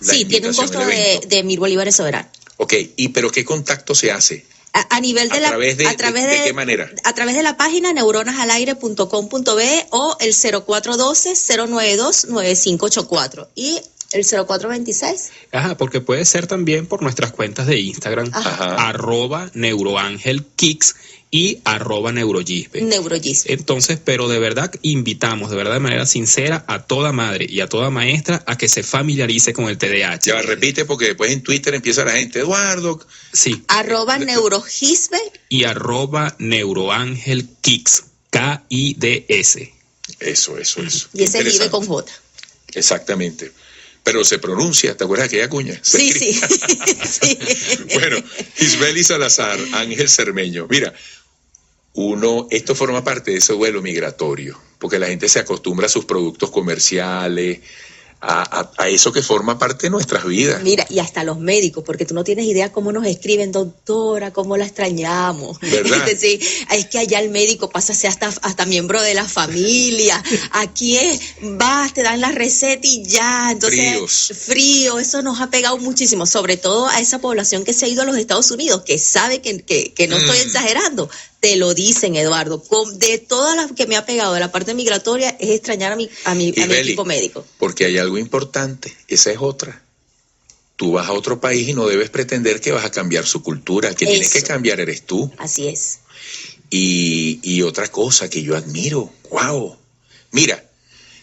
sí, tiene un costo de 1.000 bolívares soberanos. Ok, pero ¿qué contacto se hace? A nivel de ¿De qué manera? A través de la página neuronasalaire.com.be o el 0412-092-9584 y el 0426. Ajá, porque puede ser también por nuestras cuentas de Instagram, @neuroangelkicks y @neurogisbe. Neurogisbe. Entonces, pero de verdad invitamos, de verdad de manera sincera, a toda madre y a toda maestra a que se familiarice con el TDAH. Ya repite, porque después en Twitter empieza la gente, Eduardo. Sí. @neurogisbe y @neuroangelkicks, KIDS. Eso. Y ese vive con J. Exactamente. Pero se pronuncia, ¿te acuerdas de aquella cuña? Sí. Bueno, Gisbeli Salazar, Ángel Cermeño. Mira, esto forma parte de ese duelo migratorio, porque la gente se acostumbra a sus productos comerciales, a eso que forma parte de nuestras vidas. Mira, y hasta los médicos, porque tú no tienes idea cómo nos escriben, doctora, cómo la extrañamos. ¿Verdad? Sí, es que allá el médico pasa a ser hasta miembro de la familia. Aquí vas, te dan la receta y ya. Entonces, frío, eso nos ha pegado muchísimo, sobre todo a esa población que se ha ido a los Estados Unidos, que sabe que no estoy exagerando. te lo dicen, Eduardo. De todas las que me ha pegado de la parte migratoria es extrañar a mi equipo médico. Porque hay algo importante, esa es otra. Tú vas a otro país y no debes pretender que vas a cambiar su cultura, que tienes que cambiar eres tú. Así es. Y otra cosa que yo admiro, wow, mira,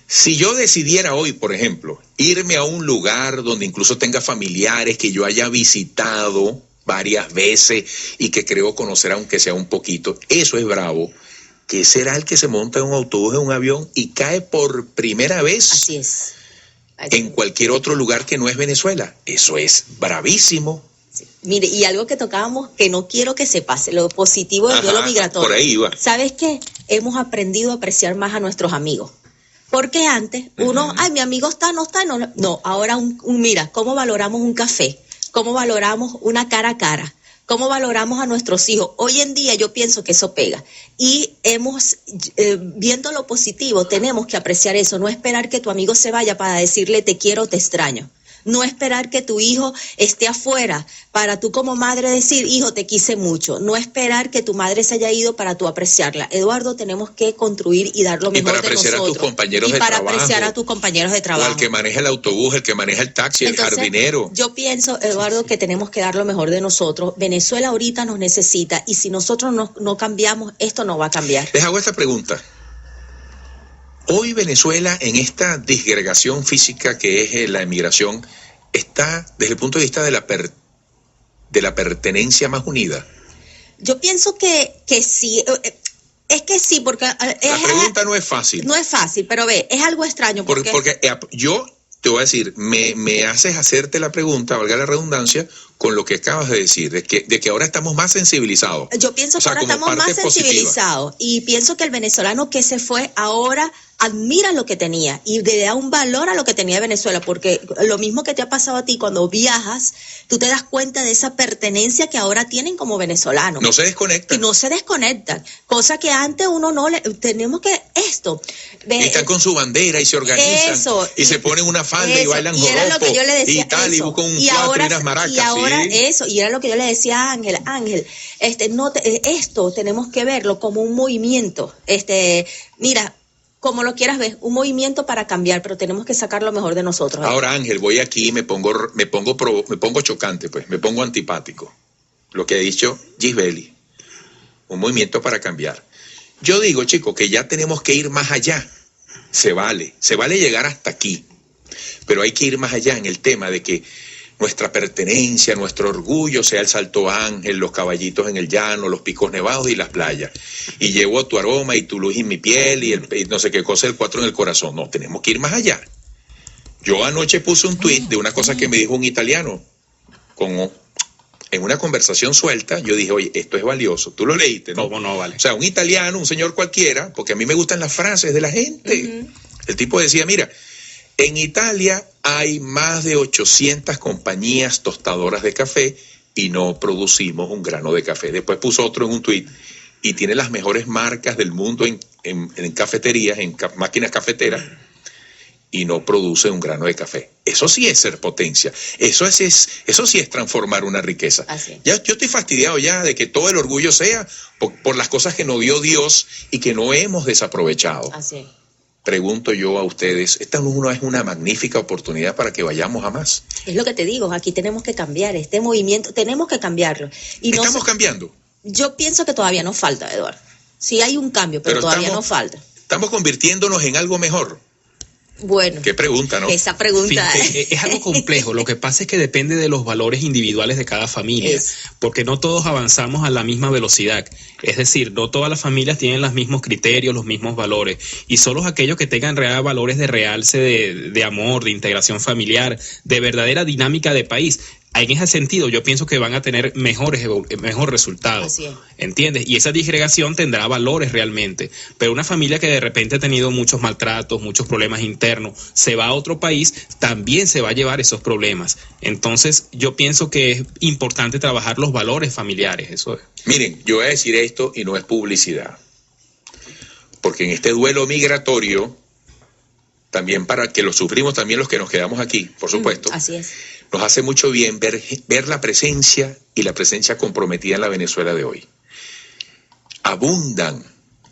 si yo decidiera hoy, por ejemplo, irme a un lugar donde incluso tenga familiares que yo haya visitado varias veces y que creo conocer aunque sea un poquito, eso es bravo. ¿Qué será el que se monta en un autobús, en un avión y cae por primera vez? Así es. En cualquier otro lugar que no es Venezuela? Eso es bravísimo. Sí. Mire, y algo que tocábamos que no quiero que se pase, lo positivo del duelo migratorio. Por ahí iba. ¿Sabes qué? Hemos aprendido a apreciar más a nuestros amigos. Porque antes uno, ay, mi amigo está, no está, no. No, ahora mira, ¿cómo valoramos un café? ¿Cómo valoramos una cara a cara? ¿Cómo valoramos a nuestros hijos? Hoy en día yo pienso que eso pega. Y viendo lo positivo, tenemos que apreciar eso. No esperar que tu amigo se vaya para decirle te quiero, te extraño. No esperar que tu hijo esté afuera para tú como madre decir, hijo, te quise mucho. No esperar que tu madre se haya ido para tú apreciarla. Eduardo, tenemos que construir y dar lo mejor de nosotros. Y para apreciar a tus compañeros de trabajo. Y para apreciar a tus compañeros de trabajo. O al que maneja el autobús, el que maneja el taxi, entonces, el jardinero. Yo pienso, Eduardo, que tenemos que dar lo mejor de nosotros. Venezuela ahorita nos necesita y si nosotros no cambiamos, esto no va a cambiar. Les hago esta pregunta. Hoy Venezuela, en esta disgregación física que es la emigración, está desde el punto de vista de la pertenencia más unida. Yo pienso que sí. Es que sí, porque... La pregunta no es fácil. No es fácil, pero ve, es algo extraño. Porque yo te voy a decir, me haces hacerte la pregunta, valga la redundancia, con lo que acabas de decir, de que ahora estamos más sensibilizados. Yo pienso que ahora estamos más sensibilizados y pienso que el venezolano que se fue ahora admira lo que tenía y le da un valor a lo que tenía Venezuela, porque lo mismo que te ha pasado a ti cuando viajas, tú te das cuenta de esa pertenencia que ahora tienen como venezolanos. No se desconectan. Y no se desconectan, cosa que antes uno no le... Tenemos que esto... Y están con su bandera y se organizan. Eso, y se ponen una falda y bailan joropo. Y era lo que yo le decía. Y tal, y buscan un cuatro y unas maracas. Y ahora ¿sí? Eso, y era lo que yo le decía a Ángel, esto tenemos que verlo como un movimiento. Mira, como lo quieras ver, un movimiento para cambiar, pero tenemos que sacar lo mejor de nosotros. Ahora, Ángel, voy aquí y me pongo chocante, pues, me pongo antipático. Lo que ha dicho Gisbeli, un movimiento para cambiar. Yo digo, chicos, que ya tenemos que ir más allá. Se vale llegar hasta aquí, pero hay que ir más allá en el tema de que nuestra pertenencia, nuestro orgullo sea el Salto Ángel, los caballitos en el llano, los picos nevados y las playas. Y llevo tu aroma y tu luz en mi piel y no sé qué cosa, el 4 en el corazón. No, tenemos que ir más allá. Yo anoche puse un tuit de una cosa que me dijo un italiano. En una conversación suelta, yo dije, oye, esto es valioso. Tú lo leíste, ¿no? ¿Cómo no, vale? O sea, un italiano, un señor cualquiera, porque a mí me gustan las frases de la gente. El tipo decía, mira, en Italia hay más de 800 compañías tostadoras de café y no producimos un grano de café. Después puso otro en un tuit y tiene las mejores marcas del mundo en cafeterías, en máquinas cafeteras y no produce un grano de café. Eso sí es ser potencia. Eso sí es transformar una riqueza. Ya, yo estoy fastidiado ya de que todo el orgullo sea por las cosas que nos dio Dios y que no hemos desaprovechado. Así es. Pregunto yo a ustedes, esta no es una magnífica oportunidad para que vayamos a más. Es lo que te digo, aquí tenemos que cambiar este movimiento, tenemos que cambiarlo. Y ¿estamos cambiando? Yo pienso que todavía nos falta, Eduardo. Sí hay un cambio, pero todavía nos falta. ¿Estamos convirtiéndonos en algo mejor? Bueno. Qué pregunta, ¿no? Esa pregunta es algo complejo. Lo que pasa es que depende de los valores individuales de cada familia, porque no todos avanzamos a la misma velocidad. Es decir, no todas las familias tienen los mismos criterios, los mismos valores, y solo aquellos que tengan real valores de realce, de amor, de integración familiar, de verdadera dinámica de país. En ese sentido, yo pienso que van a tener mejor resultado. Así es. ¿Entiendes? Y esa disgregación tendrá valores realmente. Pero una familia que de repente ha tenido muchos maltratos, muchos problemas internos, se va a otro país, también se va a llevar esos problemas. Entonces, yo pienso que es importante trabajar los valores familiares. Eso es. Miren, yo voy a decir esto y no es publicidad. Porque en este duelo migratorio, también para que lo sufrimos también los que nos quedamos aquí, por supuesto. Así es. Nos hace mucho bien ver la presencia y la presencia comprometida en la Venezuela de hoy. abundan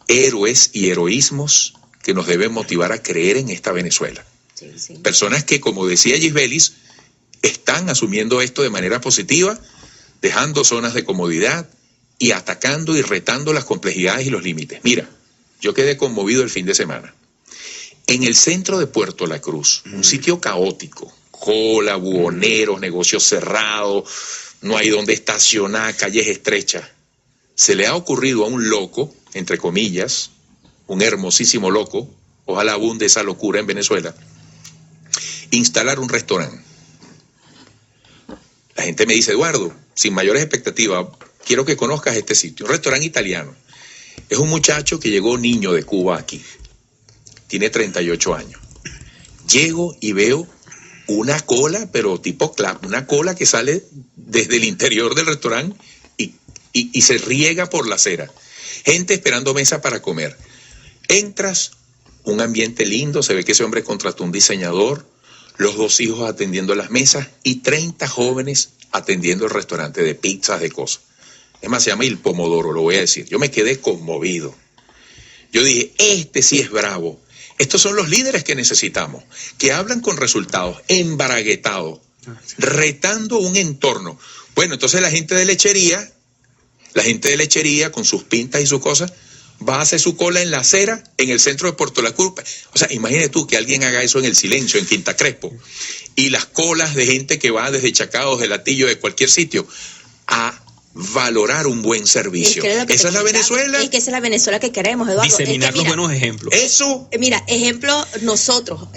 héroes y heroísmos que nos deben motivar a creer en esta Venezuela. Sí, sí. Personas que, como decía Gisbelis, están asumiendo esto de manera positiva, dejando zonas de comodidad y atacando y retando las complejidades y los límites. Mira, yo quedé conmovido el fin de semana. En el centro de Puerto La Cruz, un sitio caótico, cola, buhoneros, negocios cerrados, no hay donde estacionar, calles estrechas. Se le ha ocurrido a un loco, entre comillas, un hermosísimo loco, ojalá abunde esa locura en Venezuela, instalar un restaurante. La gente me dice, Eduardo, sin mayores expectativas, quiero que conozcas este sitio, un restaurante italiano. Es un muchacho que llegó niño de Cuba aquí, tiene 38 años. Llego y veo una cola, pero tipo clap, una cola que sale desde el interior del restaurante y se riega por la acera. Gente esperando mesa para comer. Entras, un ambiente lindo, se ve que ese hombre contrató un diseñador, los 2 hijos atendiendo las mesas y 30 jóvenes atendiendo el restaurante de pizzas, de cosas. Es más, se llama Il Pomodoro, lo voy a decir. Yo me quedé conmovido. Yo dije, este sí es bravo. Estos son los líderes que necesitamos, que hablan con resultados, embaraguetados, retando un entorno. Bueno, entonces la gente de lechería con sus pintas y sus cosas, va a hacer su cola en la acera, en el centro de Puerto La Cruz. O sea, imagínate tú que alguien haga eso en El Silencio, en Quinta Crespo, y las colas de gente que va desde Chacao, de Latillo, de cualquier sitio, a valorar un buen servicio. Esa es la Venezuela. Es que esa es la Venezuela que queremos, Eduardo. Diseminar los buenos ejemplos. Eso. Mira, ejemplo, nosotros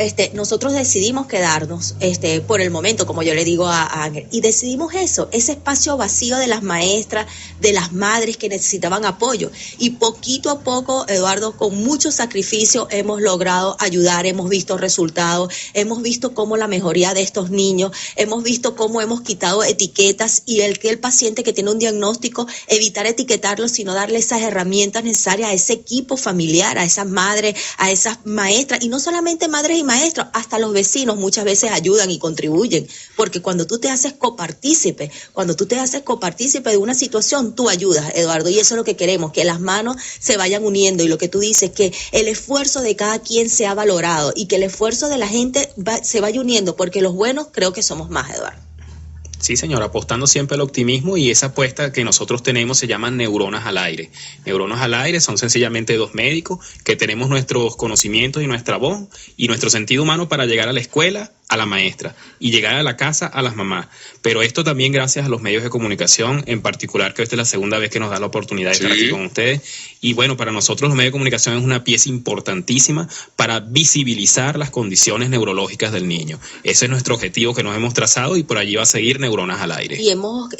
decidimos quedarnos, por el momento, como yo le digo a Ángel, y decidimos eso, ese espacio vacío de las maestras, de las madres que necesitaban apoyo. Y poquito a poco, Eduardo, con mucho sacrificio hemos logrado ayudar, hemos visto resultados, hemos visto cómo la mejoría de estos niños, hemos visto cómo hemos quitado etiquetas y el paciente que tiene un diagnóstico, evitar etiquetarlo, sino darle esas herramientas necesarias a ese equipo familiar, a esas madres, a esas maestras, y no solamente madres y maestros, hasta los vecinos muchas veces ayudan y contribuyen, porque cuando tú te haces copartícipe de una situación, tú ayudas, Eduardo, y eso es lo que queremos, que las manos se vayan uniendo, y lo que tú dices, que el esfuerzo de cada quien sea valorado, y que el esfuerzo de la gente se vaya uniendo, porque los buenos creo que somos más, Eduardo. Sí, señor, apostando siempre al optimismo, y esa apuesta que nosotros tenemos se llama Neuronas al Aire. Neuronas al Aire son sencillamente 2 médicos que tenemos nuestros conocimientos y nuestra voz y nuestro sentido humano para llegar a la escuela, a la maestra, y llegar a la casa, a las mamás. Pero esto también gracias a los medios de comunicación, en particular que esta es la segunda vez que nos da la oportunidad de estar aquí con ustedes. Y bueno, para nosotros los medios de comunicación es una pieza importantísima para visibilizar las condiciones neurológicas del niño. Ese es nuestro objetivo que nos hemos trazado, y por allí va a seguir Neuronas al Aire. Y hemos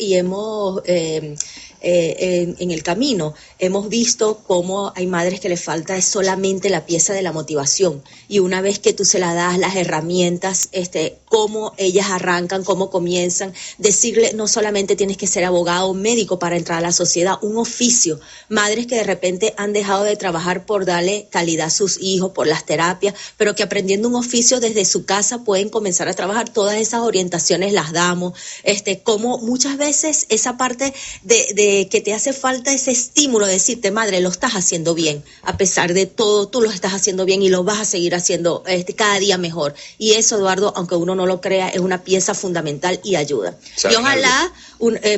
en el camino hemos visto cómo hay madres que les falta es solamente la pieza de la motivación, y una vez que tú se la das las herramientas, cómo ellas arrancan, cómo comienzan, decirle no solamente tienes que ser abogado o médico para entrar a la sociedad, un oficio, madres que de repente han dejado de trabajar por darle calidad a sus hijos, por las terapias, pero que aprendiendo un oficio desde su casa pueden comenzar a trabajar. Todas esas orientaciones las damos, como muchas veces esa parte de que te hace falta ese estímulo de decirte, madre, lo estás haciendo bien, a pesar de todo, tú lo estás haciendo bien y lo vas a seguir haciendo cada día mejor. Y eso, Eduardo, aunque uno no lo crea, es una pieza fundamental y ayuda. Y ojalá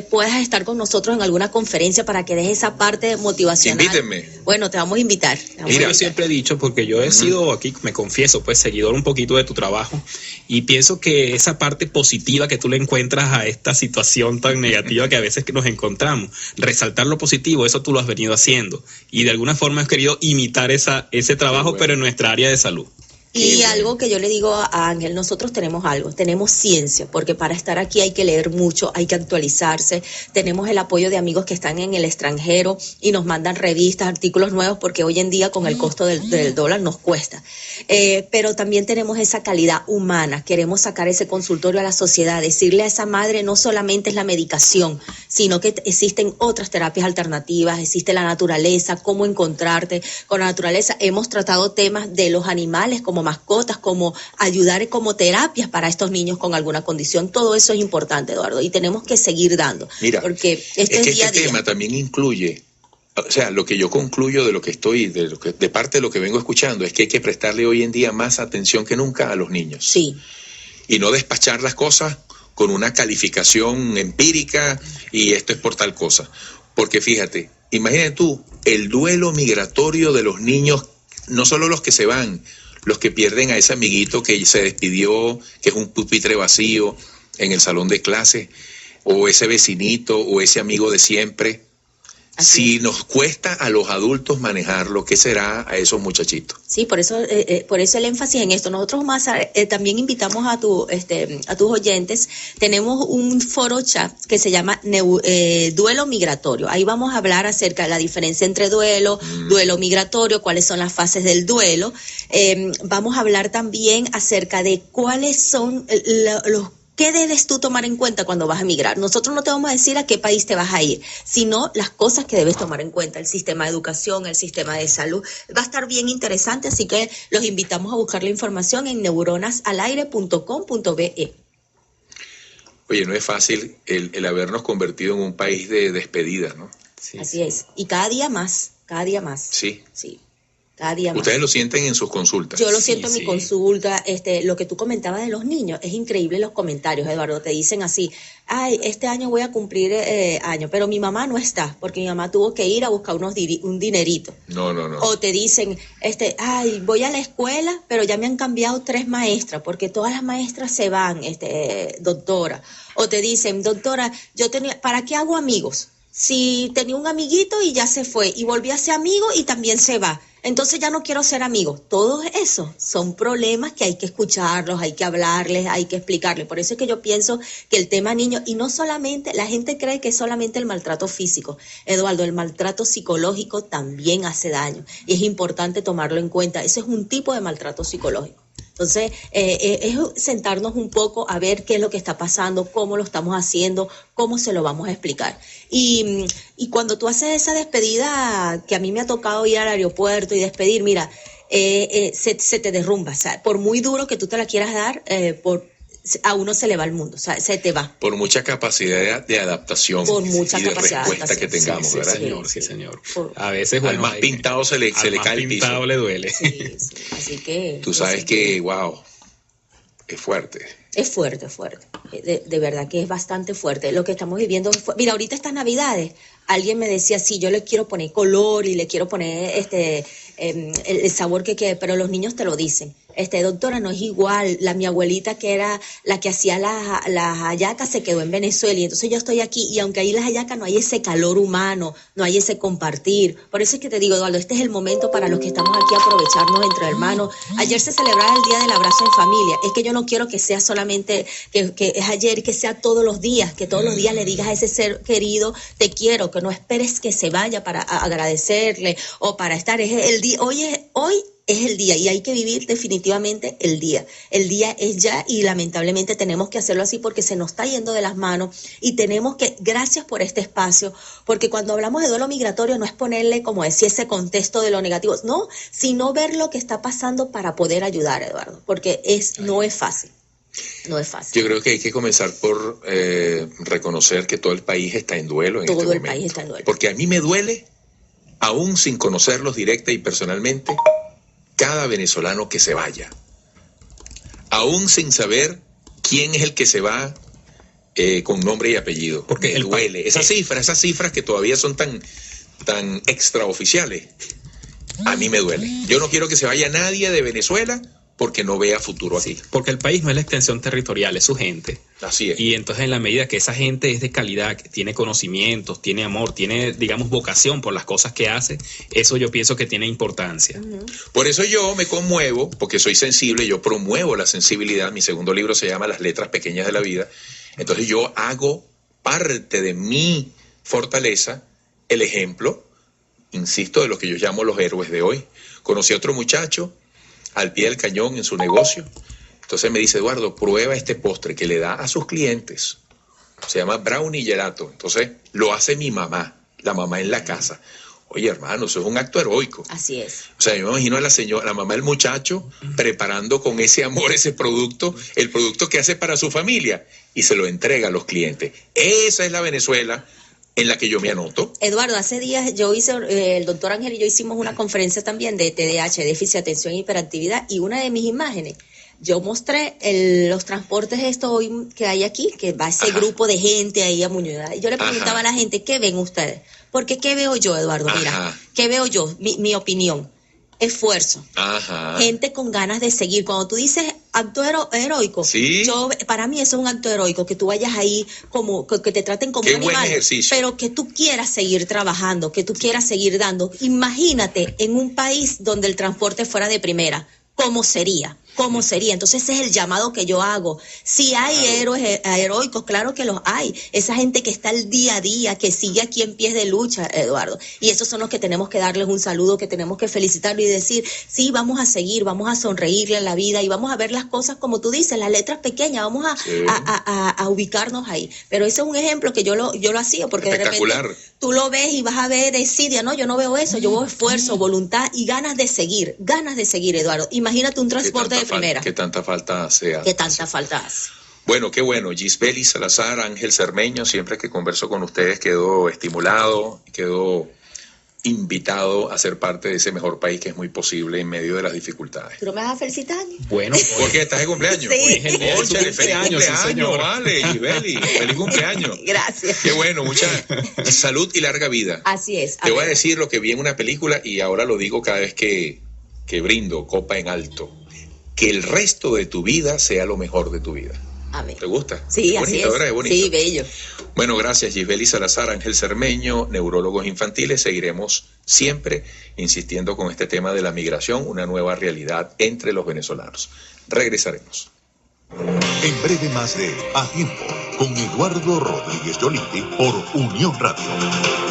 puedas estar con nosotros en alguna conferencia para que des esa parte motivacional. Invítenme. Bueno, te vamos a invitar. Mira, yo siempre he dicho, porque yo he sido aquí, me confieso, pues seguidor un poquito de tu trabajo, y pienso que esa parte positiva que tú le encuentras a esta situación tan negativa que a veces que nos encontramos, resaltar lo positivo, eso tú lo has venido haciendo, y de alguna forma has querido imitar ese trabajo, pero en nuestra área de salud. Y algo que yo le digo a Ángel, nosotros tenemos ciencia, porque para estar aquí hay que leer mucho, hay que actualizarse, tenemos el apoyo de amigos que están en el extranjero y nos mandan revistas, artículos nuevos, porque hoy en día con el costo del dólar nos cuesta, pero también tenemos esa calidad humana, queremos sacar ese consultorio a la sociedad, decirle a esa madre no solamente es la medicación, sino que existen otras terapias alternativas, existe la naturaleza, cómo encontrarte con la naturaleza. Hemos tratado temas de los animales como mascotas, como ayudar como terapias para estos niños con alguna condición. Todo eso es importante, Eduardo, y tenemos que seguir dando. Mira, porque es que día a este día. tema también incluye O sea, lo que yo concluyo de lo que estoy, de parte de lo que vengo escuchando, es que hay que prestarle hoy en día más atención que nunca a los niños. Sí. Y no despachar las cosas con una calificación empírica y esto es por tal cosa. Porque fíjate, imagínate tú, el duelo migratorio de los niños, no solo los que se van, los que pierden a ese amiguito que se despidió, que es un pupitre vacío en el salón de clases, o ese vecinito, o ese amigo de siempre. Si nos cuesta a los adultos manejarlo, ¿qué será a esos muchachitos? Sí, por eso el énfasis en esto. Nosotros más también invitamos a tus oyentes. Tenemos un foro chat que se llama Duelo Migratorio. Ahí vamos a hablar acerca de la diferencia entre duelo migratorio, cuáles son las fases del duelo. Vamos a hablar también acerca de cuáles son los ¿qué debes tú tomar en cuenta cuando vas a migrar? Nosotros no te vamos a decir a qué país te vas a ir, sino las cosas que debes tomar en cuenta, el sistema de educación, el sistema de salud. Va a estar bien interesante, así que los invitamos a buscar la información en neuronasalaire.com.be. Oye, no es fácil el habernos convertido en un país de despedida, ¿no? Sí, así es. Y cada día más. Sí. Sí. Cada día más. ¿Ustedes lo sienten en sus consultas? Yo lo siento en mi consulta. Lo que tú comentabas de los niños, es increíble los comentarios, Eduardo. Te dicen así, ay, este año voy a cumplir año, pero mi mamá no está, porque mi mamá tuvo que ir a buscar un dinerito. No. O te dicen, ay, voy a la escuela, pero ya me han cambiado 3 maestras, porque todas las maestras se van, doctora. O te dicen, doctora, ¿para qué hago amigos? Si tenía un amiguito y ya se fue, y volví a ser amigo y también se va. Entonces ya no quiero ser amigo. Todos esos son problemas que hay que escucharlos, hay que hablarles, hay que explicarles. Por eso es que yo pienso que el tema niño, y no solamente, la gente cree que es solamente el maltrato físico. Eduardo, el maltrato psicológico también hace daño y es importante tomarlo en cuenta. Ese es un tipo de maltrato psicológico. Entonces, es sentarnos un poco a ver qué es lo que está pasando, cómo lo estamos haciendo, cómo se lo vamos a explicar. Y cuando tú haces esa despedida, que a mí me ha tocado ir al aeropuerto y despedir, mira, se te derrumba. O sea, por muy duro que tú te la quieras dar, a uno se le va el mundo, o sea, se te va. Por mucha capacidad de adaptación y de respuesta que tengamos, ¿verdad? Sí, señor. A veces, al más pintado se le cae el piso. Al más pintado le duele. Sí. Así que... Tú sabes que, wow, es fuerte. Es fuerte. De verdad que es bastante fuerte. Lo que estamos viviendo... Mira, ahorita estas Navidades, alguien me decía, sí, yo le quiero poner color y le quiero poner el sabor que quede, pero los niños te lo dicen. Doctora, no es igual. Mi abuelita, que era la que hacía las hallacas, se quedó en Venezuela y entonces yo estoy aquí y aunque ahí las hallacas no hay ese calor humano, no hay ese compartir. Por eso es que te digo, Eduardo, este es el momento para los que estamos aquí aprovecharnos entre hermanos. Ayer se celebraba el Día del Abrazo en Familia. Es que yo no quiero que sea solamente que es ayer, que sea todos los días, que todos los días le digas a ese ser querido, te quiero, que no esperes que se vaya para agradecerle o para estar. Es el día, hoy es el día y hay que vivir definitivamente el día. El día es ya y lamentablemente tenemos que hacerlo así porque se nos está yendo de las manos y tenemos que, gracias por este espacio, porque cuando hablamos de duelo migratorio no es ponerle, como decía, ese contexto de lo negativo, no, sino ver lo que está pasando para poder ayudar, Eduardo, porque no es fácil. No es fácil. Yo creo que hay que comenzar por reconocer que todo el país está en duelo en este momento. Todo el país está en duelo. Porque a mí me duele, aún sin conocerlos directa y personalmente, cada venezolano que se vaya, aún sin saber quién es el que se va con nombre y apellido, porque me duele. Esas cifras que todavía son tan extraoficiales, a mí me duele. Yo no quiero que se vaya nadie de Venezuela porque no vea futuro aquí. Porque el país no es la extensión territorial, es su gente. Así es. Y entonces en la medida que esa gente es de calidad, que tiene conocimientos, tiene amor, tiene, digamos, vocación por las cosas que hace, eso yo pienso que tiene importancia. Uh-huh. Por eso yo me conmuevo, porque soy sensible, yo promuevo la sensibilidad. Mi segundo libro se llama Las letras pequeñas de la vida. Entonces yo hago parte de mi fortaleza el ejemplo, insisto, de lo que yo llamo los héroes de hoy. Conocí a otro muchacho al pie del cañón en su negocio. Entonces me dice, Eduardo, prueba este postre que le da a sus clientes. Se llama brownie gelato. Entonces lo hace mi mamá, la mamá en la casa. Oye, hermano, eso es un acto heroico. Así es. O sea, yo me imagino a la mamá del muchacho preparando con ese amor ese producto, el producto que hace para su familia y se lo entrega a los clientes. Esa es la Venezuela en la que yo me anoto. Eduardo, hace días yo hice, el doctor Ángel y yo hicimos una conferencia también de TDAH, déficit de atención y hiperactividad, y una de mis imágenes, yo mostré los transportes hoy que hay aquí, que va ese grupo de gente ahí a Muñoz. Y yo le preguntaba a la gente, ¿qué ven ustedes? Porque ¿qué veo yo, Eduardo? Mira, ¿qué veo yo? Mi opinión. Esfuerzo, gente con ganas de seguir. Cuando tú dices acto heroico, ¿sí? Para mí eso es un acto heroico, que tú vayas ahí como que te traten como un animal, pero que tú quieras seguir trabajando, que tú quieras seguir dando. Imagínate en un país donde el transporte fuera de primera, ¿cómo sería? ¿Cómo sería? Entonces ese es el llamado que yo hago. Si hay héroes heroicos, claro que los hay. Esa gente que está al día a día, que sigue aquí en pies de lucha, Eduardo. Y esos son los que tenemos que darles un saludo, que tenemos que felicitarlos y decir, sí, vamos a seguir, vamos a sonreírle a la vida y vamos a ver las cosas como tú dices, las letras pequeñas, vamos a ubicarnos ahí. Pero ese es un ejemplo que yo lo hacía, porque de repente tú lo ves y vas a ver desidia, no, yo no veo eso, yo veo esfuerzo, voluntad y ganas de seguir, Eduardo. Imagínate un transporte de primera. ¿Qué tanta falta hace? ¿Qué tanta falta hace? Bueno, qué bueno. Gisbely Salazar, Ángel Cermeño, siempre que converso con ustedes quedo estimulado, quedo invitado a ser parte de ese mejor país que es muy posible en medio de las dificultades. ¿Tú no me vas a felicitar? Bueno, ¿por qué? ¿Estás de cumpleaños? Sí. Óchale, feliz cumpleaños, vale, Gisbely, feliz cumpleaños. Gracias. Qué bueno, mucha salud y larga vida. Así es. Te voy a decir lo que vi en una película y ahora lo digo cada vez que brindo copa en alto. Que el resto de tu vida sea lo mejor de tu vida. Amén. ¿Te gusta? Sí, es bonito, ¿verdad? Es bonito. Sí, bello. Bueno, gracias Gisbely Salazar, Ángel Cermeño, neurólogos infantiles. Seguiremos siempre insistiendo con este tema de la migración, una nueva realidad entre los venezolanos. Regresaremos. En breve más de A Tiempo, con Eduardo Rodríguez Yoliti por Unión Radio.